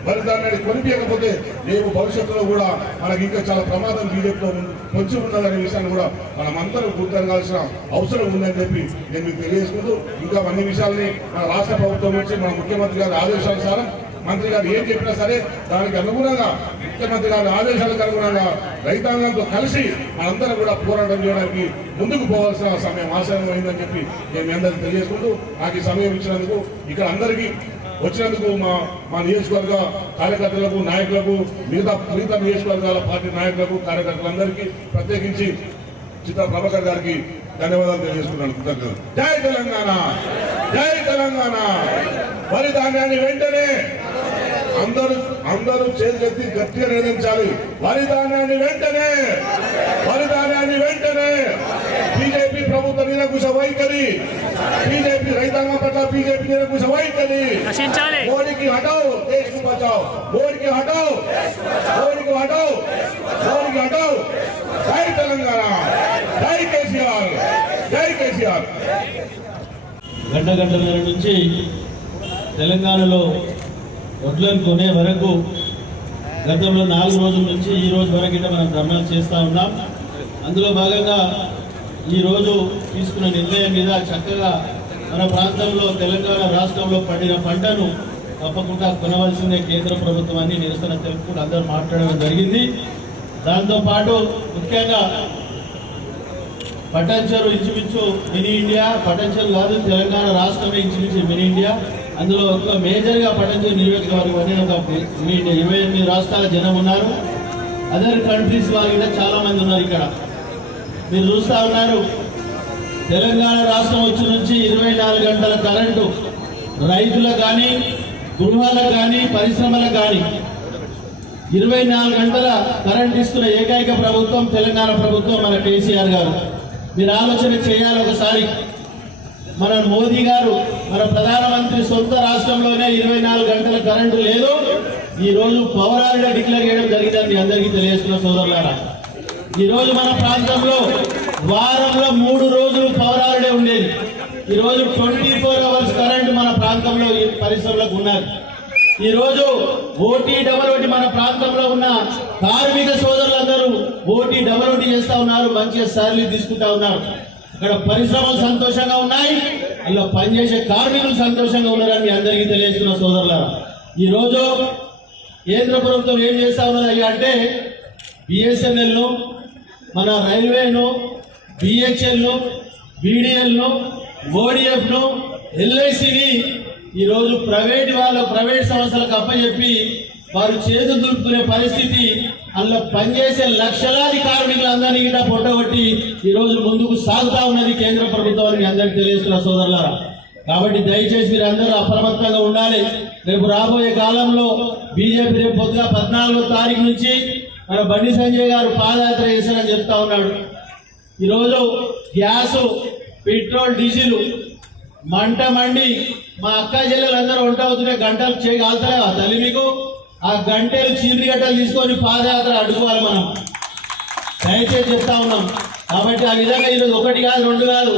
మరి దాన్ని కొనిపించకపోతే రేపు భవిష్యత్తులో కూడా మనకి ఇంకా చాలా ప్రమాదం బీజేపీలో పొంచి ఉన్నదనే విషయాన్ని కూడా మనం అందరం గుర్తించాల్సిన అవసరం ఉందని చెప్పి నేను మీకు తెలియజేసుకుంటూ, ఇంకా అన్ని విషయాల్ని మన రాష్ట్ర ప్రభుత్వం నుంచి మన ముఖ్యమంత్రి గారి ఆదేశానుసారం మంత్రి గారు ఏం చెప్పినా సరే దానికి అనుగుణంగా, ముఖ్యమంత్రి గారి ఆదేశాలకు అనుగుణంగా రైతాంగంతో కలిసి మనందరం కూడా పోరాటం చేయడానికి ముందుకు పోవాల్సిన సమయం ఆసన్నమైందని చెప్పి నేను అందరికీ తెలియజేసుకుంటూ, నాకు ఈ సమయం ఇచ్చినందుకు, ఇక్కడ అందరికీ వచ్చినందుకు మా నియోజకవర్గ కార్యకర్తలకు, నాయకులకు, మిగతా నియోజకవర్గాల పార్టీ నాయకులకు, కార్యకర్తలందరికీ ప్రత్యేకించి చిత్ర ప్రభాకర్ గారికి ధన్యవాదాలు తెలియజేసుకున్నాను. కృతజ్ఞతలు. జై తెలంగాణ, జై తెలంగాణ. వరి ధాన్యాన్ని వెంటనే అందరూ చేతులెత్తి గట్టిగా నిర్ణయించాలి. వరి ధాన్యాన్ని వెంటనే బీజేపీ ప్రభుత్వ నిరంకుశ వైఖరి, బీజేపీ రైతాంగం పట్ల బీజేపీ నిరంకుశ వైఖరి, మోడీకి హటావ్, దేశ్ కు బచావ్, మోడీకి హటావ్, జై తెలంగాణ. గంటన్నర నుంచి తెలంగాణలో వడ్లను కొనే వరకు గతంలో 4 రోజుల నుంచి ఈ రోజు వరకు మనం ధర్నాలు చేస్తూ ఉన్నాం. అందులో భాగంగా ఈరోజు తీసుకున్న నిర్ణయం మీద చక్కగా మన ప్రాంతంలో తెలంగాణ రాష్ట్రంలో పండిన పంటను తప్పకుండా కొనవలసిందే కేంద్ర ప్రభుత్వాన్ని నిరసన తెలుపుకుంటూ అందరూ మాట్లాడడం జరిగింది. దాంతోపాటు ముఖ్యంగా పటాన్చెరు ఇంచుమించు మినీ ఇండియా, పటాన్చెరు కాదు తెలంగాణ రాష్ట్రమే ఇంచుమించు మినీ ఇండియా. అందులో ఒక మేజర్గా పటాన్చెరు నియోజకవర్గం అనేది ఒక మినీ ఇండియా. 28 రాష్ట్రాల జనం ఉన్నారు. అదర్ కంట్రీస్ వాళ్ళు కూడా చాలా మంది ఉన్నారు. ఇక్కడ మీరు చూస్తూ ఉన్నారు, తెలంగాణ రాష్ట్రం వచ్చి నుంచి 24 గంటల కరెంటు రైతులకు కానీ, గృహాలకు కానీ, పరిశ్రమలకు కానీ 24 గంటల కరెంట్ ఇస్తున్న ఏకైక ప్రభుత్వం తెలంగాణ ప్రభుత్వం, మన కేసీఆర్ గారు. మీరు ఆలోచన చేయాలి ఒకసారి. మన మోదీ గారు, మన ప్రధానమంత్రి సొంత రాష్ట్రంలోనే 24 గంటల కరెంటు లేదు. ఈ రోజు పవర్ హాలిడే డిక్లేర్ చేయడం జరిగిందని మీ అందరికీ తెలియజేస్తున్న సోదరులారా. ఈ రోజు మన ప్రాంతంలో వారంలో 3 రోజులు పవర్ హాలిడే ఉండేది. ఈ రోజు 24 అవర్స్ కరెంట్ మన ప్రాంతంలో ఈ పరిశ్రమలకు ఉన్నది. ఈ రోజు ఓటీ మన ప్రాంతంలో ఉన్న కార్మిక సోదరులందరూ ఓటీ చేస్తా ఉన్నారు. మంచిగా శాలరీ తీసుకుంటా ఉన్నారు. ఇక్కడ పరిశ్రమలు సంతోషంగా ఉన్నాయి, అలా పనిచేసే కార్మికులు సంతోషంగా ఉన్నారని మీ అందరికీ తెలియజేస్తున్న సోదరులారా. ఈ రోజు కేంద్ర ప్రభుత్వం ఏం చేస్తా ఉన్నది అంటే బిఎస్ఎన్ఎల్ను, మన రైల్వేను, బిహెచ్ఎల్ను, బీడీఎల్ను, ఓడిఎఫ్ను, ఎల్ఐసిని ఈరోజు ప్రైవేట్ సంస్థలకు అప్పచెప్పి వారు చేతులు దులుపుకునే పరిస్థితి, అందులో పనిచేసే లక్షలాది కార్మికులందరినీ గిట్ట పొట్టగొట్టి ఈరోజు ముందుకు సాగుతా ఉన్నది కేంద్ర ప్రభుత్వానికి అందరికీ తెలియజేస్తున్న సోదరులారా. కాబట్టి దయచేసి మీరు అందరూ అప్రమత్తంగా ఉండాలి. రేపు రాబోయే కాలంలో బీజేపీ రేపు పొద్దుగా 14వ తారీఖు నుంచి మన బండి సంజయ్ గారు పాదయాత్ర చేశారని చెప్తా ఉన్నాడు. ఈరోజు గ్యాసు, పెట్రోల్, డీజిల్ మంట మండి మా అక్క చెల్లెలందరూ వంట అవుతుంటే గంటలు చేయగలుగుతారా తల్లి? మీకు ఆ గంటలు చీపురి గంటలు తీసుకొని పాదయాత్ర అడ్డుకోవాలి మనం, దయచేసి చెప్తా ఉన్నాం. కాబట్టి ఆ విధంగా ఈరోజు 1 కాదు 2 కాదు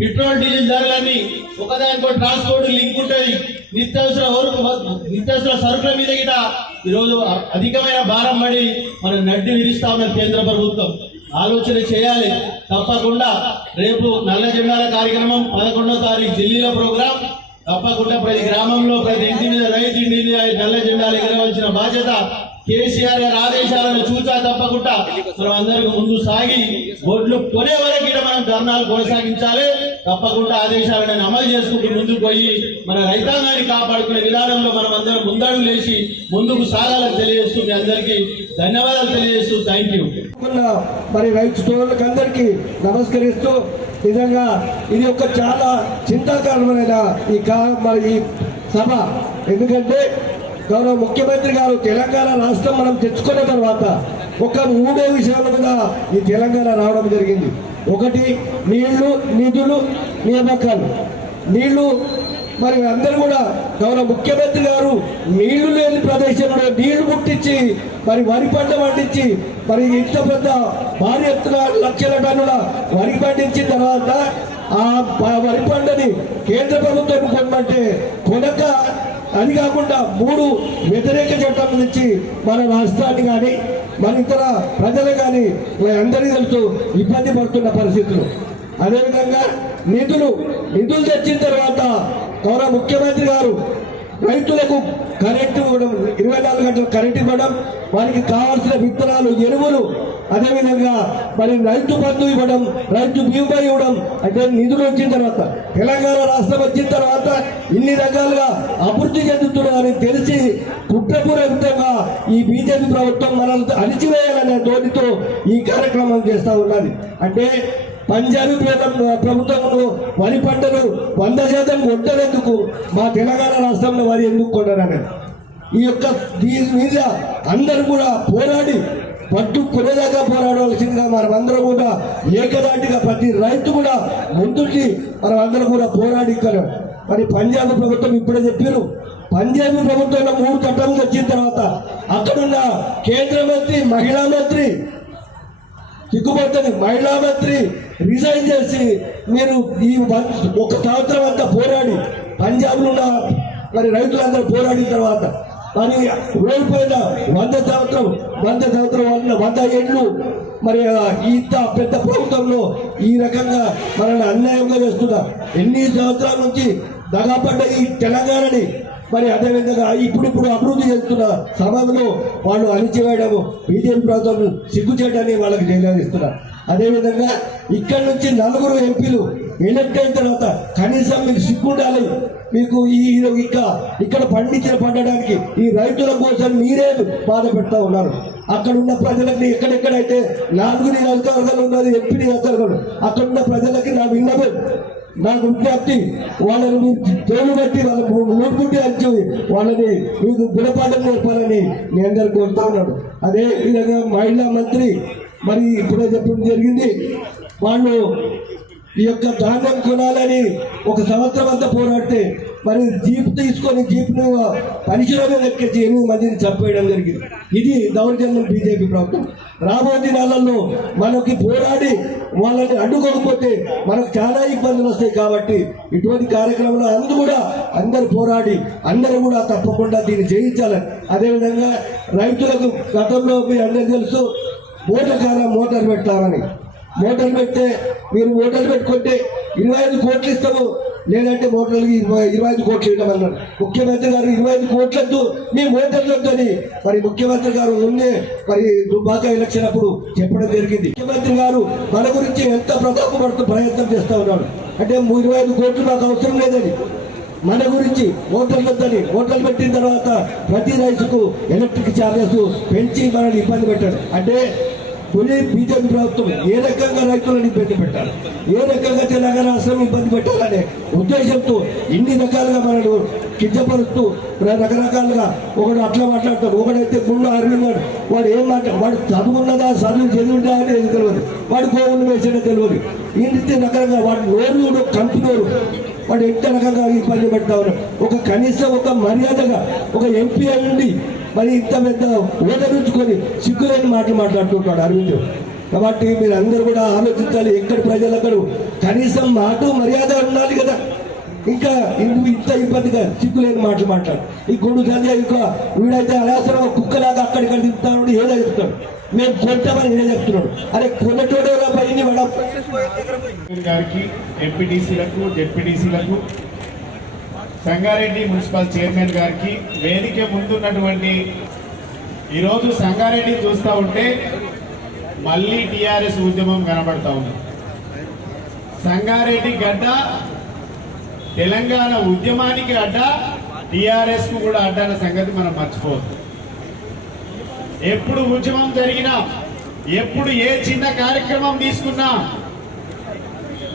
పెట్రోల్ డీజిల్ ధరలన్నీ ఒకదానికో ట్రాన్స్పోర్ట్ లింక్ ఉంటుంది. నిత్యావసర సరుకుల మీద గిట ఈరోజు అధికమైన భారం పడి మనం నడ్డి విధిస్తా ఉన్న కేంద్ర ప్రభుత్వం ఆలోచన చేయాలి. తప్పకుండా రేపు నల్ల జెండాల కార్యక్రమం 11వ తారీఖు ఢిల్లీలో ప్రోగ్రాం. తప్పకుండా ప్రతి గ్రామంలో ప్రతి ఇంటి మీద రైతు ఇంటి మీద నల్ల జెండాలు ఎగరవలసిన బాధ్యత కేసీఆర్ గారి ఆదేశాలను చూచా తప్పకుండా మనం అందరికి ముందు సాగి ఓట్లు కొనే వరకు మనం ధర్నాలు కొనసాగించాలి. తప్పకుండా ఆదేశాలను అమలు చేసుకుంటూ ముందుకు పోయి మన రైతాంగాన్ని కాపాడుకునే విధానంలో మనం అందరం ముందడుగు లేచి ముందుకు సాగాలని తెలియజేస్తూ మీ అందరికీ ధన్యవాదాలు తెలియజేస్తూ థ్యాంక్ యూ. మరి రైతు సోదరులకు అందరికీ నమస్కరిస్తూ, నిజంగా ఇది ఒక చాలా చింతాకరమైన ఈ సభ. ఎందుకంటే గౌరవ ముఖ్యమంత్రి గారు తెలంగాణ రాష్ట్రం మనం తెచ్చుకున్న తర్వాత ఒక 3 విషయాల మీద ఈ తెలంగాణ రావడం జరిగింది. ఒకటి నీళ్లు, నిధులు, నియామకాలు. నీళ్లు మరి అందరూ కూడా గౌరవ ముఖ్యమంత్రి గారు నీళ్లు లేని ప్రదేశంలో నీళ్లు పుట్టించి మరి వరి పంట పండించి మరి ఇంత పెద్ద భారీ ఎత్తున లక్షల టన్నుల వరి పండించిన తర్వాత ఆ వరి పంటని కేంద్ర ప్రభుత్వం కొనమంటే కొనక, అది కాకుండా 3 వ్యతిరేక చట్టం నుంచి మన రాష్ట్రాన్ని కానీ మన ఇతర ప్రజలు కానీ అందరికీ తెలుసు ఇబ్బంది పడుతున్న పరిస్థితులు. అదేవిధంగా నిధులు తెచ్చిన తర్వాత గౌరవ ముఖ్యమంత్రి గారు రైతులకు కరెంటు ఇవ్వడం, 24 గంటలు కరెంటు ఇవ్వడం, వారికి కావాల్సిన విత్తనాలు, ఎరువులు, అదేవిధంగా మరి రైతు బంధు ఇవ్వడం, రైతు బీమా ఇవ్వడం. అంటే నిధులు వచ్చిన తర్వాత తెలంగాణ రాష్ట్రం వచ్చిన తర్వాత ఇన్ని రకాలుగా అభివృద్ధి చెందుతున్నారని తెలిసి కుట్రపూరితంగా ఈ బీజేపీ ప్రభుత్వం మనల్ని అణిచివేయాలనే ధోరణితో ఈ కార్యక్రమం చేస్తూ ఉన్నది. అంటే పంజాబీ ప్రభుత్వంలో వరి పంటలు 100% కొట్టలేందుకు మా తెలంగాణ రాష్ట్రంలో వరి ఎందుకు కొనరని దీని మీద అందరూ కూడా పోరాడి పట్టు కొనేదాకా పోరాడవలసిందిగా మనమందరం కూడా ఏకదాటిగా ప్రతి రైతు కూడా ముందుకి మనమందరం కూడా పోరాడి. మరి పంజాబ్ ప్రభుత్వం ఇప్పుడే చెప్పారు, పంజాబ్ ప్రభుత్వంలో 3 చట్టాలు వచ్చిన తర్వాత అక్కడున్న కేంద్ర మంత్రి, మహిళా మంత్రి సిగ్గుపడుతుంది. మహిళా మంత్రి రిజైన్ చేసి మీరు ఈ ఒక సంవత్సరం అంతా పోరాడి పంజాబ్లో ఉన్న మరి రైతులందరూ పోరాడిన తర్వాత మరి ఓడిపోయిన 100 సంవత్సరం 100 ఏళ్ళు మరి ఇంత పెద్ద ప్రభుత్వంలో ఈ రకంగా మనల్ని అన్యాయంగా చేస్తున్నారు. ఎన్ని సంవత్సరాల నుంచి దగాపడ్డ ఈ తెలంగాణని మరి అదేవిధంగా ఇప్పుడు అభివృద్ధి చేస్తున్న సమయంలో వాళ్ళు అణిచివేయడము బీజేపీ ప్రభుత్వం సిగ్గుచేయడాన్ని వాళ్ళకి జైలుస్తున్నారు. అదేవిధంగా ఇక్కడి నుంచి 4 ఎంపీలు ఎలక్ట్ అయిన తర్వాత కనీసం మీకు సిగ్గుండాలి. మీకు ఇక్కడ పండించడానికి ఈ రైతుల కోసం మీరే బాధ పెడతా ఉన్నారు. అక్కడ ఉన్న ప్రజలకి ఎక్కడెక్కడైతే 4 నియోజకవర్గాలు ఉన్నది ఎంపీ నియోజకవర్గాలు అక్కడ ఉన్న ప్రజలకి నాకు విజ్ఞప్తి, వాళ్ళని మీరు తోలు బట్టి వాళ్ళ నోటుకుంటే వచ్చి వాళ్ళని మీకు గుణపాఠం నేర్పాలని మీ అందరు కోరుతా ఉన్నాడు. అదే విధంగా మహిళా మంత్రి మరి ఇప్పుడే చెప్పడం జరిగింది, వాళ్ళు ఈ యొక్క ధాన్యం కొనాలని ఒక సంవత్సరం అంతా పోరాడితే మరి జీప్ తీసుకొని జీప్ను పరిశ్రమ ఎక్కించి 8 మందిని చంపేయడం జరిగింది. ఇది దౌర్జన్యం బీజేపీ ప్రభుత్వం. రాబోయే దినాలలో మనకి పోరాడి వాళ్ళని అడ్డుకోకపోతే మనకు చాలా ఇబ్బందులు వస్తాయి. కాబట్టి ఇటువంటి కార్యక్రమంలో అందరూ పోరాడి అందరూ కూడా తప్పకుండా దీన్ని జయించాలని. అదేవిధంగా రైతులకు గతంలో మీ అందరూ తెలుసు మోటార్ పెట్టామని. మోటార్ పెడితే మీరు మోటార్ పెట్టుకుంటే 25 కోట్లు ఇస్తాము, లేదంటే మోటార్లకి 25 కోట్లు ఇవ్వమన్నారు. ముఖ్యమంత్రి గారు 25 కోట్లతో మీ మోటార్లు వద్దని మరి ముఖ్యమంత్రి గారు ముందే మరి దుబ్బాక ఎలక్షన్ అప్పుడు చెప్పడం జరిగింది. ముఖ్యమంత్రి గారు మన గురించి ఎంత ప్రతాపపడుతూ ప్రయత్నం చేస్తూ ఉన్నాడు అంటే 25 కోట్లు నాకు అవసరం లేదని, మన గురించి మోటార్లు వద్దని. మోటార్లు పెట్టిన తర్వాత ప్రతి రైతుకు ఎలక్ట్రిక్ ఛార్జెస్ పెంచి మనల్ని ఇబ్బంది పెట్టాడు. అంటే బీజేపీ ప్రభుత్వం ఏ రకంగా రైతులను ఇబ్బంది పెట్టాలి, ఏ రకంగా తెలంగాణ రాష్ట్రం ఇబ్బంది పెట్టాలనే ఉద్దేశంతో ఇన్ని రకాలుగా మనల్ని కించపరుస్తూ రకరకాలుగా ఒకడు అట్లా మాట్లాడతాడు. ఒకడైతే గుండు అరిగినాడు, వాడు ఏం వాడు చదువున్నదా చదివిందా అనేది తెలియదు, వాడు కోవులు వేసేదో తెలియదు. ఈ రీతి రకంగా వాడు నోరు కంపినోరు వాడు ఎంత రకంగా ఇబ్బంది పెడతా ఉన్నాడు. కనీసం ఒక మర్యాదగా ఒక ఎంపీ అయ్యండి మరి ఇంత పెద్ద ఓదరించుకొని సిగ్గులేని మాటలు మాట్లాడుతుంటాడు అరవింద్. కాబట్టి మీరు అందరూ కూడా ఆలోచించాలి, ఎక్కడి ప్రజలక్కడు కనీసం మాట మర్యాద ఉండాలి కదా. ఇంకా ఇంత ఇబ్బందిగా సిగ్గులేని మాటలు మాట్లాడు. ఈ గుండు సంజయ్ ఇంకా వీడైతే అనవసరంగా కుక్కలాగా అక్కడిక్కడ తిప్పుతాడు, ఏదో చెప్తాడు. మేము కొంటామని ఏదో చెప్తున్నాడు. అరే కొన్నటోడేలా పైన గారికి, ఎంపీటీసీలకు, జెడ్పీటీసీలకు, సంగారెడ్డి మున్సిపల్ చైర్మన్ గారికి, వేదిక ముందున్నటువంటి ఈరోజు సంగారెడ్డి చూస్తూ ఉంటే మళ్ళీ టీఆర్ఎస్ ఉద్యమం కనబడతా ఉంది. సంగారెడ్డి గడ్డ తెలంగాణ ఉద్యమానికి అడ్డ, టీఆర్ఎస్ కు కూడా అడ్డ అన్న సంగతి మనం మర్చిపోవద్దు. ఎప్పుడు ఉద్యమం జరిగినా, ఎప్పుడు ఏ చిన్న కార్యక్రమం తీసుకున్నా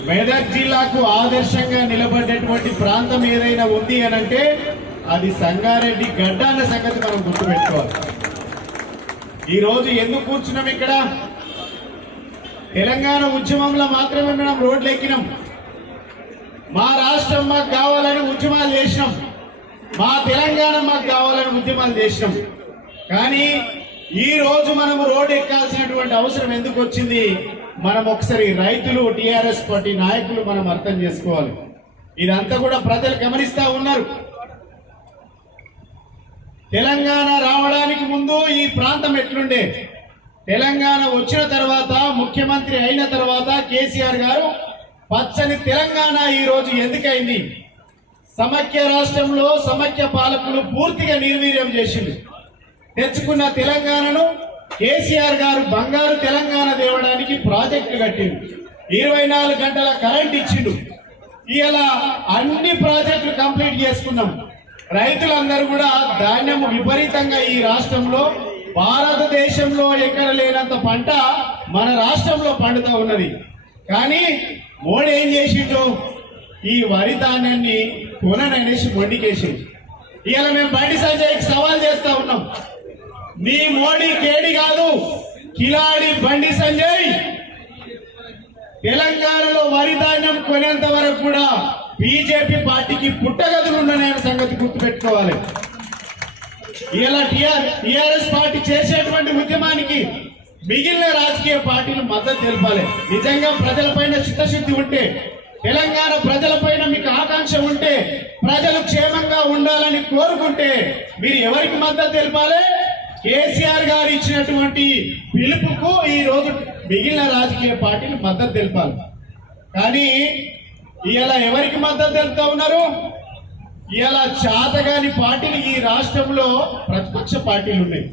మెదక్ జిల్లాకు ఆదర్శంగా నిలబడేటువంటి ప్రాంతం ఏదైనా ఉంది అనంటే అది సంగారెడ్డి గడ్డ అన్న సంగతి మనం గుర్తుపెట్టుకోవాలి. ఈరోజు ఎందుకు కూర్చున్నాం ఇక్కడ? తెలంగాణ ఉద్యమంలో మాత్రమే మనం రోడ్లు ఎక్కినాం. మా రాష్ట్రం మాకు కావాలని ఉద్యమాలు చేసినాం, మా తెలంగాణ మాకు కావాలని ఉద్యమాలు చేసినాం. కానీ ఈ రోజు మనం రోడ్డు ఎక్కాల్సినటువంటి అవసరం ఎందుకు వచ్చింది? మనం ఒకసారి రైతులు, టీఆర్ఎస్ పార్టీ నాయకులు మనం అర్థం చేసుకోవాలి. ఇదంతా కూడా ప్రజలు గమనిస్తా ఉన్నారు. తెలంగాణ రావడానికి ముందు ఈ ప్రాంతం ఎట్లుండే, తెలంగాణ వచ్చిన తర్వాత, ముఖ్యమంత్రి అయిన తర్వాత కేసీఆర్ గారు పచ్చని తెలంగాణ ఈ రోజు ఎందుకైంది? సమైక్య రాష్ట్రంలో సమైక్య పాలకులు పూర్తిగా నిర్వీర్యం చేసింది. తెచ్చుకున్న తెలంగాణను కేసీఆర్ గారు బంగారు తెలంగాణ తేవడానికి ప్రాజెక్టు కట్టిండు, 24 గంటల కరెంట్ ఇచ్చిండు. ఇలా అన్ని ప్రాజెక్టులు కంప్లీట్ చేసుకున్నాం. రైతులందరూ కూడా ధాన్యం విపరీతంగా ఈ రాష్ట్రంలో, భారతదేశంలో ఎక్కడ లేనంత పంట మన రాష్ట్రంలో పండుతా ఉన్నది. కానీ మోడీ ఏం చేసిండు? ఈ వరి ధాన్యాన్ని కొననేసి మొండికేసిండు. ఇలా మేము బండి సంజయ్కి సవాల్ చేస్తా ఉన్నాం, మీ మోడీ కేడి కాదు, కిలాడి బండి సంజయ్ తెలంగాణలో వరి ధాన్యం కొనేంత వరకు కూడా బీజేపీ పార్టీకి పుట్టగదులు ఉన్నాయనే సంగతి గుర్తుపెట్టుకోవాలి. ఇలా టీఆర్ఎస్ పార్టీ చేసేటువంటి ఉద్యమానికి మిగిలిన రాజకీయ పార్టీలు మద్దతు తెలపాలి. నిజంగా ప్రజలపైన చిత్తశుద్ధి ఉంటే, తెలంగాణ ప్రజలపైన మీకు ఆకాంక్ష ఉంటే, ప్రజలు క్షేమంగా ఉండాలని కోరుకుంటే మీరు ఎవరికి మద్దతు తెలపాలి? కేసీఆర్ గారు ఇచ్చినటువంటి పిలుపుకు ఈ రోజు మిగిలిన రాజకీయ పార్టీలు మద్దతు తెలపాలి. కానీ ఇవాళ ఎవరికి మద్దతు తెలుపుతా ఉన్నారు? ఇవాళ చాతగాని పార్టీలు ఈ రాష్ట్రంలో ప్రతిపక్ష పార్టీలు ఉన్నాయి.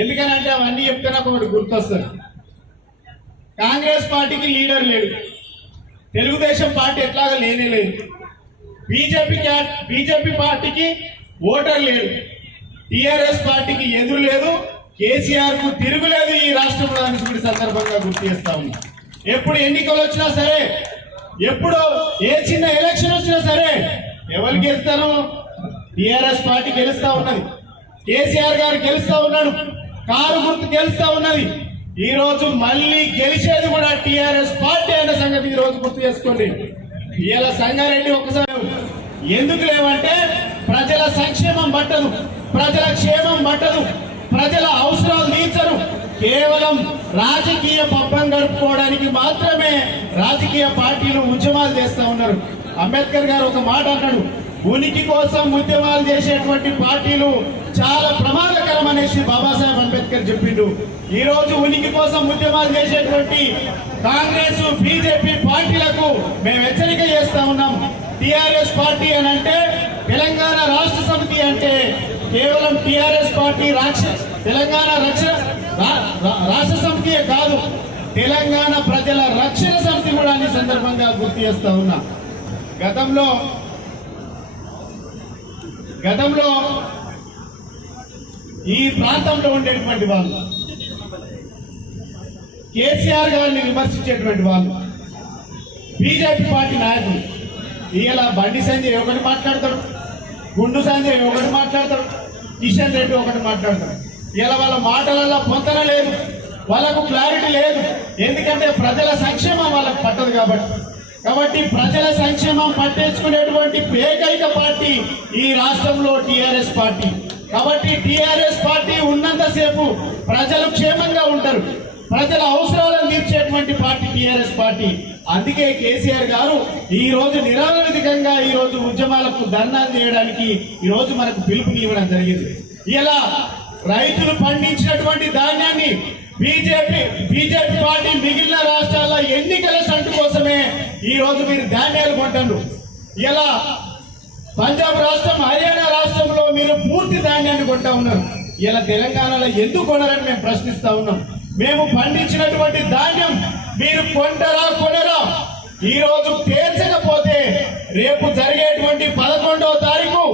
ఎందుకనంటే అవన్నీ చెప్తే నాకు ఒకటి గుర్తొస్తుంది. కాంగ్రెస్ పార్టీకి లీడర్ లేడు, తెలుగుదేశం పార్టీ ఎట్లాగా లేనే లేదు, బీజేపీ పార్టీకి ఓటర్ లేడు, టిఆర్ఎస్ పార్టీకి ఎదురు లేదు, కేసీఆర్ కు తిరుగులేదు ఈ రాష్ట్రంలో అని కూడా సందర్భంగా గుర్తు చేస్తా ఉన్నా. ఎప్పుడు ఎన్నికలు వచ్చినా సరే, ఎప్పుడు ఏ చిన్న ఎలక్షన్ వచ్చినా సరే ఎవరు గెలుస్తారో టిఆర్ఎస్ పార్టీ గెలుస్తా ఉన్నది, కేసీఆర్ గారు గెలుస్తా ఉన్నాడు, కారు గుర్తు గెలుస్తా ఉన్నది. ఈ రోజు మళ్ళీ గెలిచేది కూడా టిఆర్ఎస్ పార్టీ అనే సంగతి ఈ రోజు గుర్తు చేసుకోండి. ఇలా సంగారెడ్డి ఒకసారి ఎందుకు లేవంటే ప్రజల సంక్షేమం పట్టదు, ప్రజల క్షేమం పట్టదు, ప్రజల అవసరాలు తీర్చరు. కేవలం రాజకీయ పబ్బం గడుపుకోవడానికి మాత్రమే రాజకీయ పార్టీలు ఉద్యమాలు చేస్తా ఉన్నారు. అంబేద్కర్ గారు ఒక మాట అన్నాడు, ఉనికి కోసం ఉద్యమాలు చేసేటువంటి పార్టీలు చాలా ప్రమాదకరం అనేసి బాబాసాహెబ్ అంబేద్కర్ చెప్పిండు. ఈ రోజు ఉనికి కోసం ఉద్యమాలు చేసేటువంటి కాంగ్రెస్ బీజేపీ పార్టీలకు మేము హెచ్చరిక చేస్తా ఉన్నాం. టిఆర్ఎస్ పార్టీ అని అంటే, తెలంగాణ రాష్ట్ర సమితి అంటే కేవలం టిఆర్ఎస్ పార్టీ తెలంగాణ రాష్ట్ర సమితియే కాదు, తెలంగాణ ప్రజల రక్షణ సమితి కూడా ఈ సందర్భంగా గుర్తు చేస్తా ఉన్నా. గతంలో ఈ ప్రాంతంలో ఉండేటువంటి వాళ్ళు, కేసీఆర్ గారిని విమర్శించేటువంటి వాళ్ళు, బీజేపీ పార్టీ నాయకులు ఇలా బండి సంజయ్ ఒకటి మాట్లాడతాడు, గుండు సంజయ్ ఒకటి మాట్లాడతాడు, కిషన్ రెడ్డి ఒకటి మాట్లాడతాడు. ఇలా వాళ్ళ మాటలలో పొంతన లేదు, వాళ్ళకు క్లారిటీ లేదు. ఎందుకంటే ప్రజల సంక్షేమం వాళ్ళకు పట్టదు కాబట్టి ప్రజల సంక్షేమం పట్టించుకునేటువంటి ఏకైక పార్టీ ఈ రాష్ట్రంలో టిఆర్ఎస్ పార్టీ. కాబట్టి టిఆర్ఎస్ పార్టీ ఉన్నంతసేపు ప్రజలు క్షేమంగా ఉంటారు, ప్రజల అవసరాలను తీర్చేటువంటి పార్టీ టిఆర్ఎస్ పార్టీ. అందుకే కేసీఆర్ గారు ఈ రోజు నిరావిధికంగా ఈ రోజు ఉద్యమాలకు ధర్నాలు చేయడానికి ఈ రోజు మనకు పిలుపునివ్వడం జరిగింది. ఇలా రైతులు పండించినటువంటి ధాన్యాన్ని బీజేపీ పార్టీ మిగిలిన రాష్ట్రాల్లో ఎన్నికల స్టంట్ కోసమే ఈ రోజు మీరు ధాన్యాలు కొంటారు. ఇలా పంజాబ్ రాష్ట్రం, హర్యానా రాష్ట్రంలో మీరు పూర్తి ధాన్యాన్ని కొంటా ఉన్నారు. ఇలా తెలంగాణలో ఎందుకు కొనరని మేము ప్రశ్నిస్తా ఉన్నాం. మేము పండించినటువంటి ధాన్యం మీరు కొనరా? ఈ రోజు తేల్చకపోతే రేపు జరిగేటువంటి 11వ తారీఖు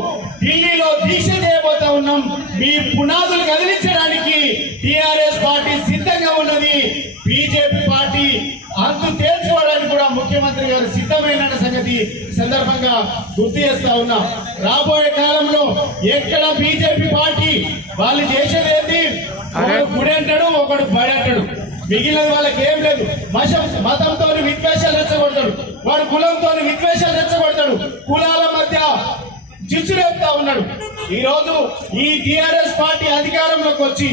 ఢిల్లీలో దీక్ష చేయబోతా ఉన్నాం. మీ పునాదులు కదిలించడానికి టిఆర్ఎస్ పార్టీ సిద్ధంగా ఉన్నది. బీజేపీ పార్టీ అంతు తేల్చుకోవడానికి కూడా ముఖ్యమంత్రి గారు సిద్ధమైన సంగతి సందర్భంగా గుర్తు చేస్తా ఉన్నాం. రాబోయే కాలంలో ఎక్కడ బీజేపీ పార్టీ వాళ్ళు చేసేది ఏంటి? ఒకడు గుడి అంటాడు, ఒకడు బడి అంటాడు, మిగిలిన వాళ్ళకి ఏం లేదు. మతంతో విద్వేషాలు రెచ్చగొడతాడు, వాడు కులంతో విద్వేషాలు రెచ్చగొడతాడు, కులాల మధ్య చిచ్చు రేపుతా ఉన్నాడు. ఈ రోజు ఈ టిఆర్ఎస్ పార్టీ అధికారంలోకి వచ్చి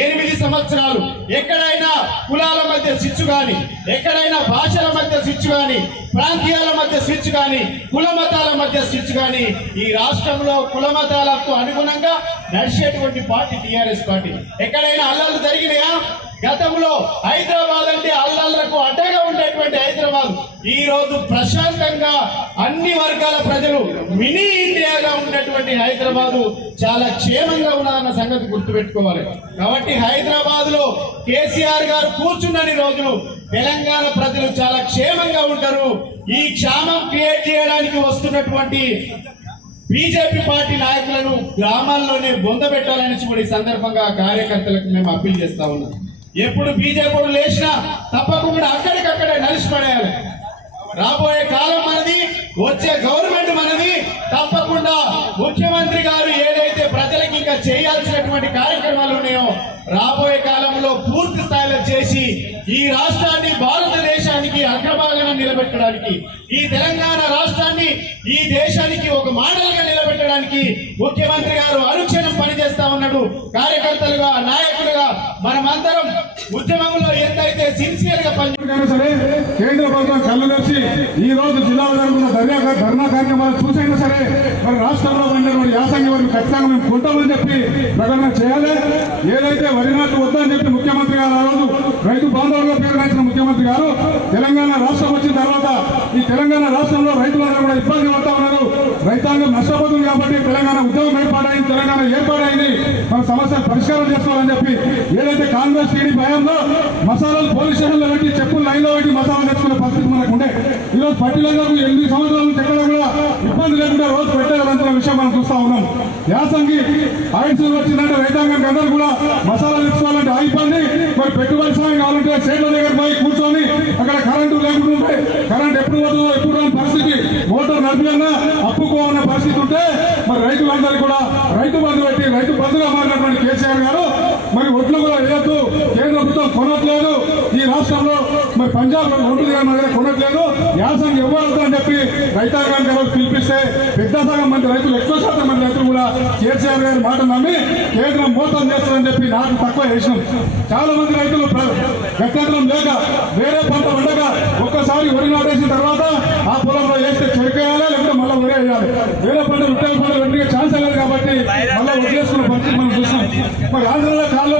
8 సంవత్సరాలు ఎక్కడైనా కులాల మధ్య చిచ్చు గాని, ఎక్కడైనా భాషల మధ్య చిచ్చు గాని, ప్రాంతీయాల మధ్య స్విచ్ గాని, కుల మతాల మధ్య స్విచ్ గాని ఈ రాష్ట్రంలో కుల మతాలకు అనుగుణంగా నడిచేటువంటి పార్టీ టిఆర్ఎస్ పార్టీ. ఎక్కడైనా అల్లర్లు జరిగినాయా? గతంలో హైదరాబాద్ అంటే అల్లర్లకు అడ్డగా ఉండేటువంటి హైదరాబాద్ ఈ రోజు ప్రశాంతంగా అన్ని వర్గాల ప్రజలు మినీ ఇండియాగా ఉన్నటువంటి హైదరాబాద్ చాలా క్షేమంగా ఉన్నదన్న సంగతి గుర్తుపెట్టుకోవాలి. కాబట్టి హైదరాబాద్ లో కేసీఆర్ గారు కూర్చున్నన్ని రోజులు తెలంగాణ ప్రజలు చాలా క్షేమంగా ఉంటారు. ఈ క్షేమం క్రియేట్ చేయడానికి వస్తున్నటువంటి బీజేపీ పార్టీ నాయకులను గ్రామాల్లోనే బొందబెట్టాలని కూడా ఈ సందర్భంగా కార్యకర్తలకు మేము అప్పీల్ చేస్తా ఉన్నాం. ఎప్పుడు బీజేపీ లేచినా తప్పకుండా అక్కడికక్కడే నలిసిపడేయాలి. రాబోయే కాలం మనది, వచ్చే గవర్నమెంట్ మనది. తప్పకుండా ముఖ్యమంత్రి గారు ఏదైతే ప్రజలకు ఇంకా చేయాల్సినటువంటి కార్యక్రమాలు ఉన్నాయో రాబోయే కాలంలో పూర్తి స్థాయిలో చేసి ఈ రాష్ట్రాన్ని భారతదేశానికి అగ్రభాగాన నిలబెట్టడానికి, ఈ తెలంగాణ రాష్ట్రాన్ని ఈ దేశానికి ఒక మోడల్ గా నిలబెట్టడానికి ముఖ్యమంత్రి గారు అనుక్షణం పనిచేస్తా ఉన్నాడు. కార్యకర్తలుగా, నాయకులుగా మనమందరం ఉద్యమంలో ఎంతైతే సిన్సియర్ గా కానీ సరే కేంద్ర ప్రభుత్వం కళ్ళు తెరిచి ఈ రోజు జిల్లాలో జరుగుతున్న ధర్నా కార్యక్రమాలు చూసైనా సరే మరి రాష్ట్రంలో పండిన యాసంగి వరకు ఖచ్చితంగా మేము కొంటామని చెప్పి ప్రకటన చేయాలి. ఏదైతే వరి నాటు వద్దని చెప్పి ముఖ్యమంత్రి గారు ఆ రోజు రైతు బాంధవులుగా పేరుగాంచిన ముఖ్యమంత్రి గారు తెలంగాణ రాష్ట్రం వచ్చిన తర్వాత ఈ తెలంగాణ రాష్ట్రంలో రైతులందరూ కూడా ఇబ్బంది పడతా ఉన్నారు. రైతాంగం నష్టపోతుంది కాబట్టి తెలంగాణ ఉద్యమం ఏర్పాటైంది, తెలంగాణ ఏర్పాటైంది, మన సమస్యలు పరిష్కారం చేసుకోవాలని చెప్పి ఏదైతే కాంగ్రెస్ టీడీపీ భయంలో మసాలాలు పోలీస్ స్టేషన్లో పెట్టి చెప్పులు లైన్లో పెట్టి మసాలా తెచ్చుకునే పరిస్థితి మనకు ఉండే. ఈరోజు పట్టిలందరూ 8 సంవత్సరాల నుంచి ఎక్కడ కూడా ఇబ్బంది లేకుండా రోజు పెట్టాలంటున్న విషయం మనం చూస్తా ఉన్నాం. యాసంగి ఆయుష్ వచ్చిందంటే రైతాంగానికి అందరూ కూడా మసాలా తెచ్చుకోవాలంటే ఆగిపోయింది. మరి పెట్టుబడి సాయం కావాలంటే స్టేట్ల దగ్గర పోయి కూర్చొని అక్కడ కరెంటు లేకుండా ఉంటే కరెంట్ ఎప్పుడు పోతుందో ఎప్పుడు రాని పరిస్థితి, మోటార్ నడిపినా అప్పుకోవాలన్న పరిస్థితి ఉంటే మరి రైతులందరూ కూడా రైతు బంధు పెట్టి రైతు బంధుగా మారినటువంటి కేసీఆర్ గారు మరి ఒట్లు కూడా వేయద్దు, కేంద్ర ప్రభుత్వం కొనట్లేదు, ఈ రాష్ట్రంలో మరి పంజాబ్ ఒడ్లు మన దగ్గర కొనట్లేదు, యాసంగి ఇవ్వవద్దు అని చెప్పి రైతాంగానికి ఎవరు పిలిపిస్తే పెద్ద సగం మంది రైతులు, ఎక్కువ శాతం మంది రైతులు కూడా కేసీఆర్ గారి మాట నమ్మి కేంద్రం మోసం చేస్తారని చెప్పి నాకు తక్కువ వేసినాం. చాలా మంది రైతులు గత్యంతరం లేక వేరే పంట ఉండక ఒక్కసారి వరి నాటేసిన తర్వాత ఆ పొలంలో వేస్తే చెరికేయాలి, లేకపోతే మళ్ళీ వరి వేయాలి. వేరే పంట ఉత్తర పంటలు వెంటనే ఛాన్స్ లేదు కాబట్టి మళ్ళీ వదిలేసుకున్న పరిస్థితి మనం చూసినాం. మరి ఆంధ్రలో కాళ్ళు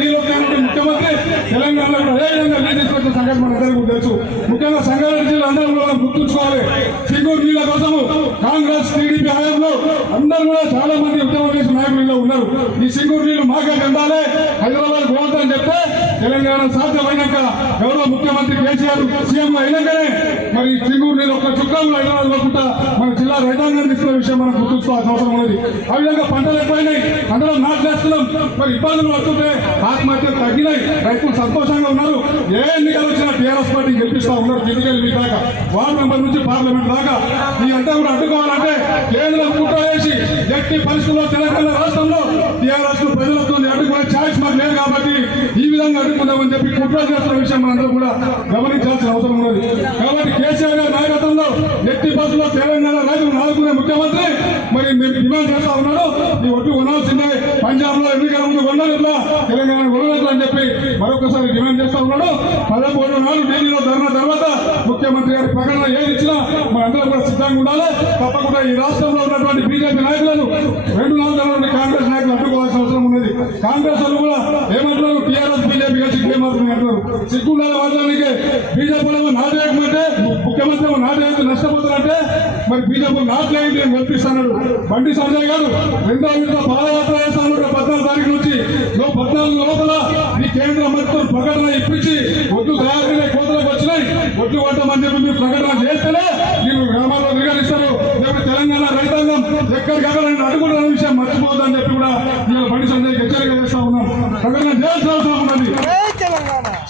నీళ్ళు వచ్చాయంటే ముఖ్యమంత్రి తెలంగాణలో కూడా అదే విధంగా నీళ్ళు తీసుకొచ్చిన సంగతి మన అందరికీ తెలుసు. ముఖ్యంగా సంగారెడ్డి జిల్లా అందరూ కూడా గుర్తుంచుకోవాలి. సింగూరు నీళ్ళ కోసము కాంగ్రెస్ టీడీపీ హయాంలో అందరూ కూడా చాలా మంది ఉద్యమం చేసిన నాయకులు ఉన్నారు. ఈ సింగూరు నీళ్లు మాకే చెందాలి, హైదరాబాద్ పోవద్దని చెప్తే తెలంగాణ సాధ్యమైనాక గౌరవ ముఖ్యమంత్రి కేసీఆర్ సీఎం అయినాకనే మరి సింగూరు నీళ్ళు ఒక్క చుక్కలు హైదరాబాద్ పోకుండా మన జిల్లా రైతాంగం తీసుకున్న విషయం మనం గుర్తుంచుకోవాల్సిన అవసరం ఉన్నది. ఆ విధంగా పంటలు ఎక్కువైనాయి, అందరం నాట్లేస్తున్నాం, మరి ఇబ్బందులు పడుతుంటే ఆత్మహత్యలు తగ్గినాయి, రైతులు సంతోషంగా ఉన్నారు. ఏ ఎన్నికలు వచ్చినా టీఆర్ఎస్ పార్టీ గెలిపిస్తా ఉన్నారు. ఎన్నికలు దాకా వార్డు మెంబర్ నుంచి పార్లమెంట్ దాకా ఈ అంతా కూడా అడ్డుకోవాలంటే కేంద్రం కుట్ర చేసి ఎట్టి పరిస్థితుల్లో తెలంగాణ రాష్ట్రంలో టీఆర్ఎస్ ప్రజలతో అడ్డుకునే ఛాయిస్ మాకు లేదు కాబట్టి ఈ విధంగా అడ్డుకుందామని చెప్పి కుట్ర చేస్తున్న విషయం మనందరూ కూడా గమనించాల్సిన అవసరం ఉన్నది. కాబట్టి కేసీఆర్ గారి నాయకత్వంలో ఎట్టి బస్సులో తెలంగాణ రైతులు ఆదుకునే ముఖ్యమంత్రి మరి మేము డిమాండ్ చేస్తా ఉన్నాడు. ఈ ఒట్టు కొనాల్సిందే, పంజాబ్ లో ఎన్నికల ముందు కొనట్లా, తెలంగాణ కొనట్లా అని చెప్పి మరొకసారి డిమాండ్ చేస్తా ఉన్నాడు. 13 నాడు ఢిల్లీలో ధర్నా తర్వాత ముఖ్యమంత్రి గారి ప్రకటన ఏది ఇచ్చినా మనందరం కూడా సిద్ధంగా ఉండాలి. తప్పకుండా ఈ రాష్ట్రంలో ఉన్నటువంటి బీజేపీ నాయకులను 2 నాలుగు కాంగ్రెస్ నాయకులు అడ్డుకోవాల్సిన అవసరం ఉన్నది. కాంగ్రెస్ వాళ్ళు కూడా ఏమంటున్నారు, టీఆర్ఎస్ బీజేపీ కలిసి ఏమవుతుంది అంటున్నారు. సిగ్గుండాల వాదానికి బీజేపీ నాటేయకమంటే ముఖ్యమంత్రి నాటేయకు నష్టపోతారంటే మరి బీజేపీ నాటేయండి అని కల్పిస్తున్నాడు. బండి సంజయ్ గారు 2వ విడత పాదయాత్ర చేస్తాను 14 తారీఖు నుంచి 14 లోపల ఈ కేంద్ర మంత్రులు ప్రకటన ఇప్పించి ఒడ్లు తయారీ కోతలకు వచ్చినాయి, ఒడ్లు కొట్టమని చెప్పి మీరు ప్రకటన చేస్తేనే మీరు గ్రామాల్లో నిర్వహిస్తారు. లేకపోతే తెలంగాణ రైతాంగం ఎక్కడికక్కడ అడుగుతున్న విషయం మర్చిపోతుందని చెప్పి కూడా ఇవాళ బండి సంజయ్ హెచ్చరిక చేస్తా ఉన్నాం. ప్రకటన చేయాల్సిన అవసరం ఉన్నది.